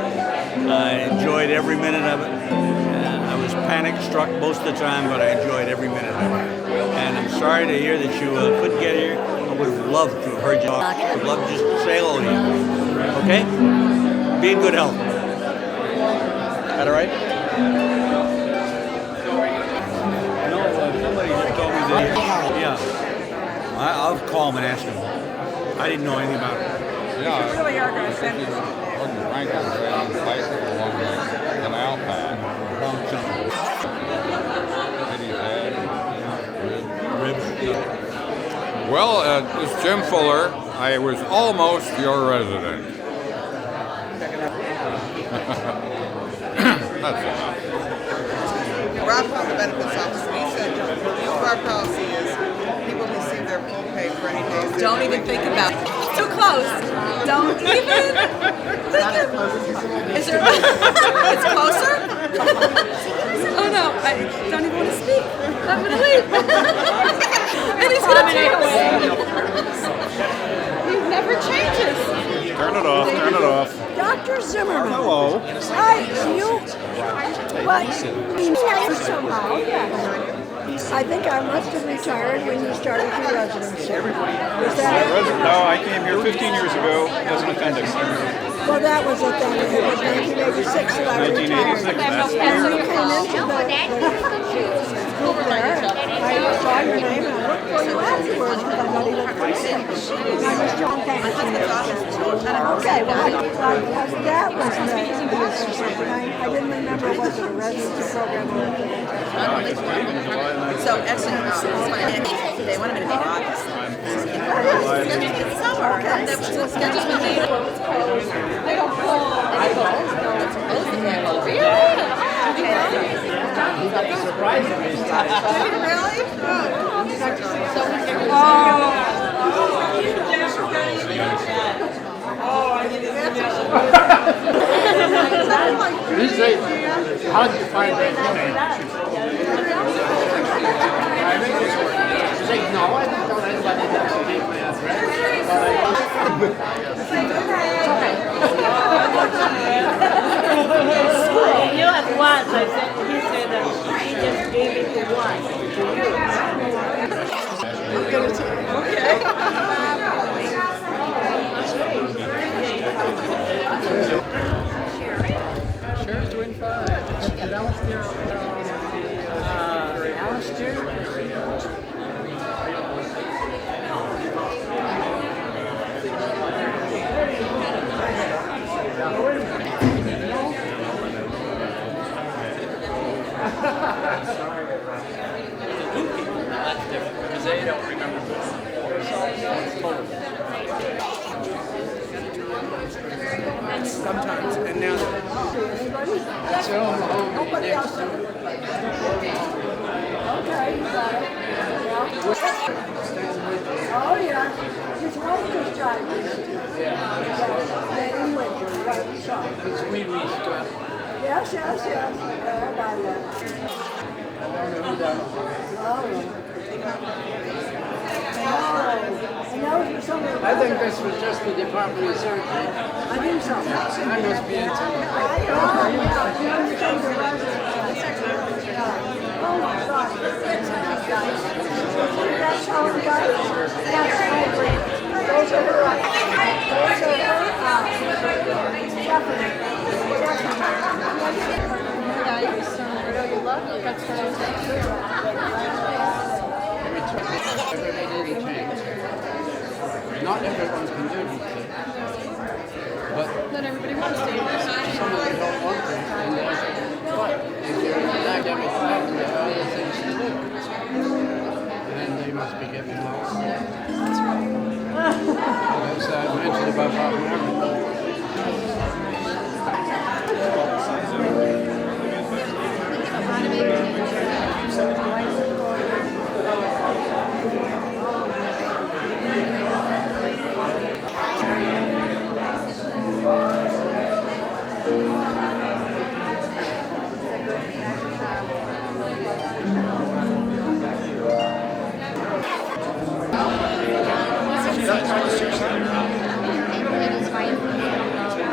I enjoyed every minute of it. I was panic-struck most of the time, but I enjoyed every minute of it. And I'm sorry to hear that you couldn't get here. I would have loved to have heard you talk. I would love just to say hello to you. Okay? Be in good health. That all right? No, somebody just told me that. Yeah. I'll call him and ask him. I didn't know anything about it. Yeah. You really are going to send it. Franklin ran bicycle along the canal path. Well, this is Jim Fuller. I was almost your resident. That's enough. Rob called the benefits office and he said, our policy is people receive their full pay for any days. Don't even think about it. Too close. Don't even think of it. Is there it's closer? Oh no, I don't even want to speak. I'm going to leave. And he's going to take away. He never changes. Turn it off, turn it off. Dr. Zimmerman. Hello. Hi, somehow, yes. I think I must have retired when you started your residency. Was that No, I came here 15 years ago as an appendix. Well, that was the thing. It was 1986 that I retired. 1986, that's And you came into the group there. I saw your name and I looked for you afterwards because I thought he looked pretty sick. And I was John Okay, well, that was I didn't remember, was it a residency program or anything? So actually, they wanted me to be in August. It's summer. Okay. The schedule's been made. I don't call. I go, it's closing. I go, really? Really? You say, how did you find that? You say, no, I didn't tell anybody that you gave my You knew at once. I said, he said that he just gave it to one. I'm going to take it. Sherry's doing fine. Did Alistair? That's different because they don't remember. Sometimes, and now Nobody else. Okay, you got it. Oh, yeah. His wife just died recently. Yeah. In winter, right, so. It's wee stuff. Yes. About that. I think this was just the Department of Surgery. I think so. I must be into it. I know. Everybody change. Not everyone can do it, but Not everybody wants to. some of them don't want to. But if you're in an academic club, there are other things to do. And they must be given lots. That's right. As I mentioned about half an hour.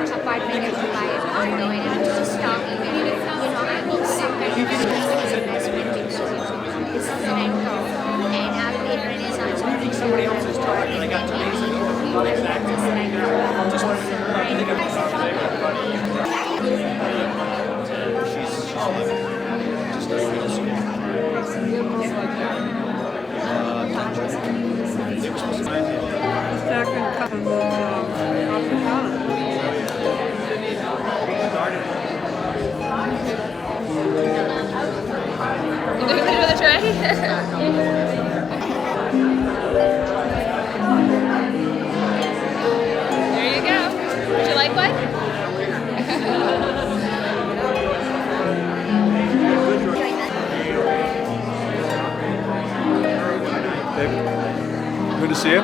Apartment in Dubai, and I'm just talking, I need some kind of investment into this is the rental, and I will be a Renaissance officer. Somebody else's story, and I got to meet There you go. Would you like one? Good to see you.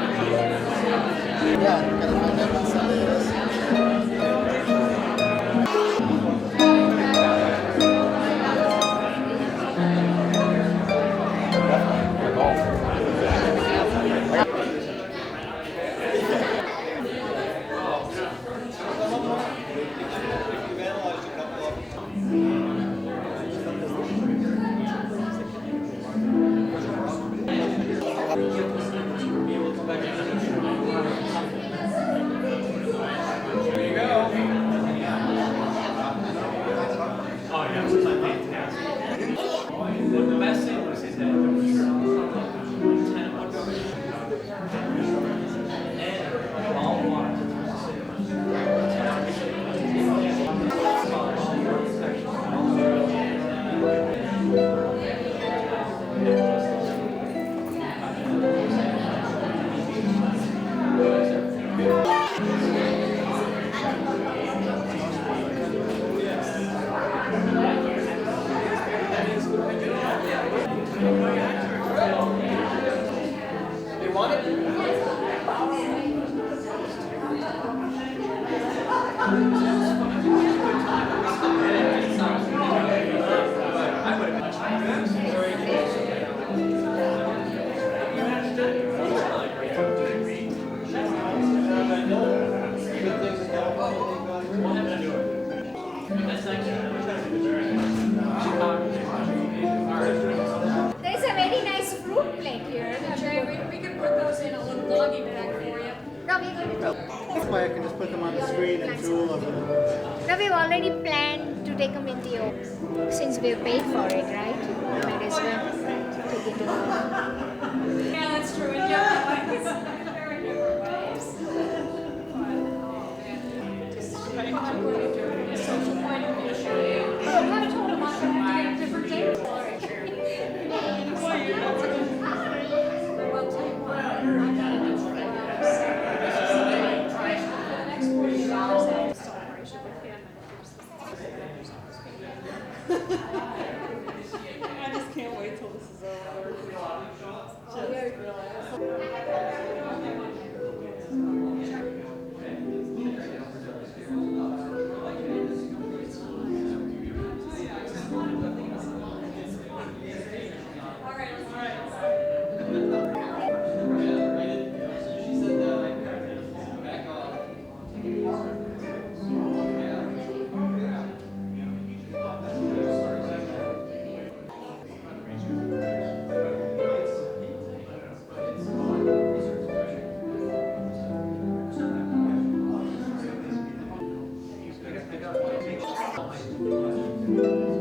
There's a very nice fruit plate here. We can put those in a little doggy bag for you. No, we're going to do. This way I can just put them on the screen and drool over them. No, we've already planned to take them into your, since we've paid for it, right? Might as well take it to Yeah, that's true. In different ways. Very different ways. Social point of view. Oh, I told him I'm going to have to get a different date for it. Well, I'll tell you what, I'm not going to do for the next $40 celebration with him. I just can't wait till this is over. Thank you.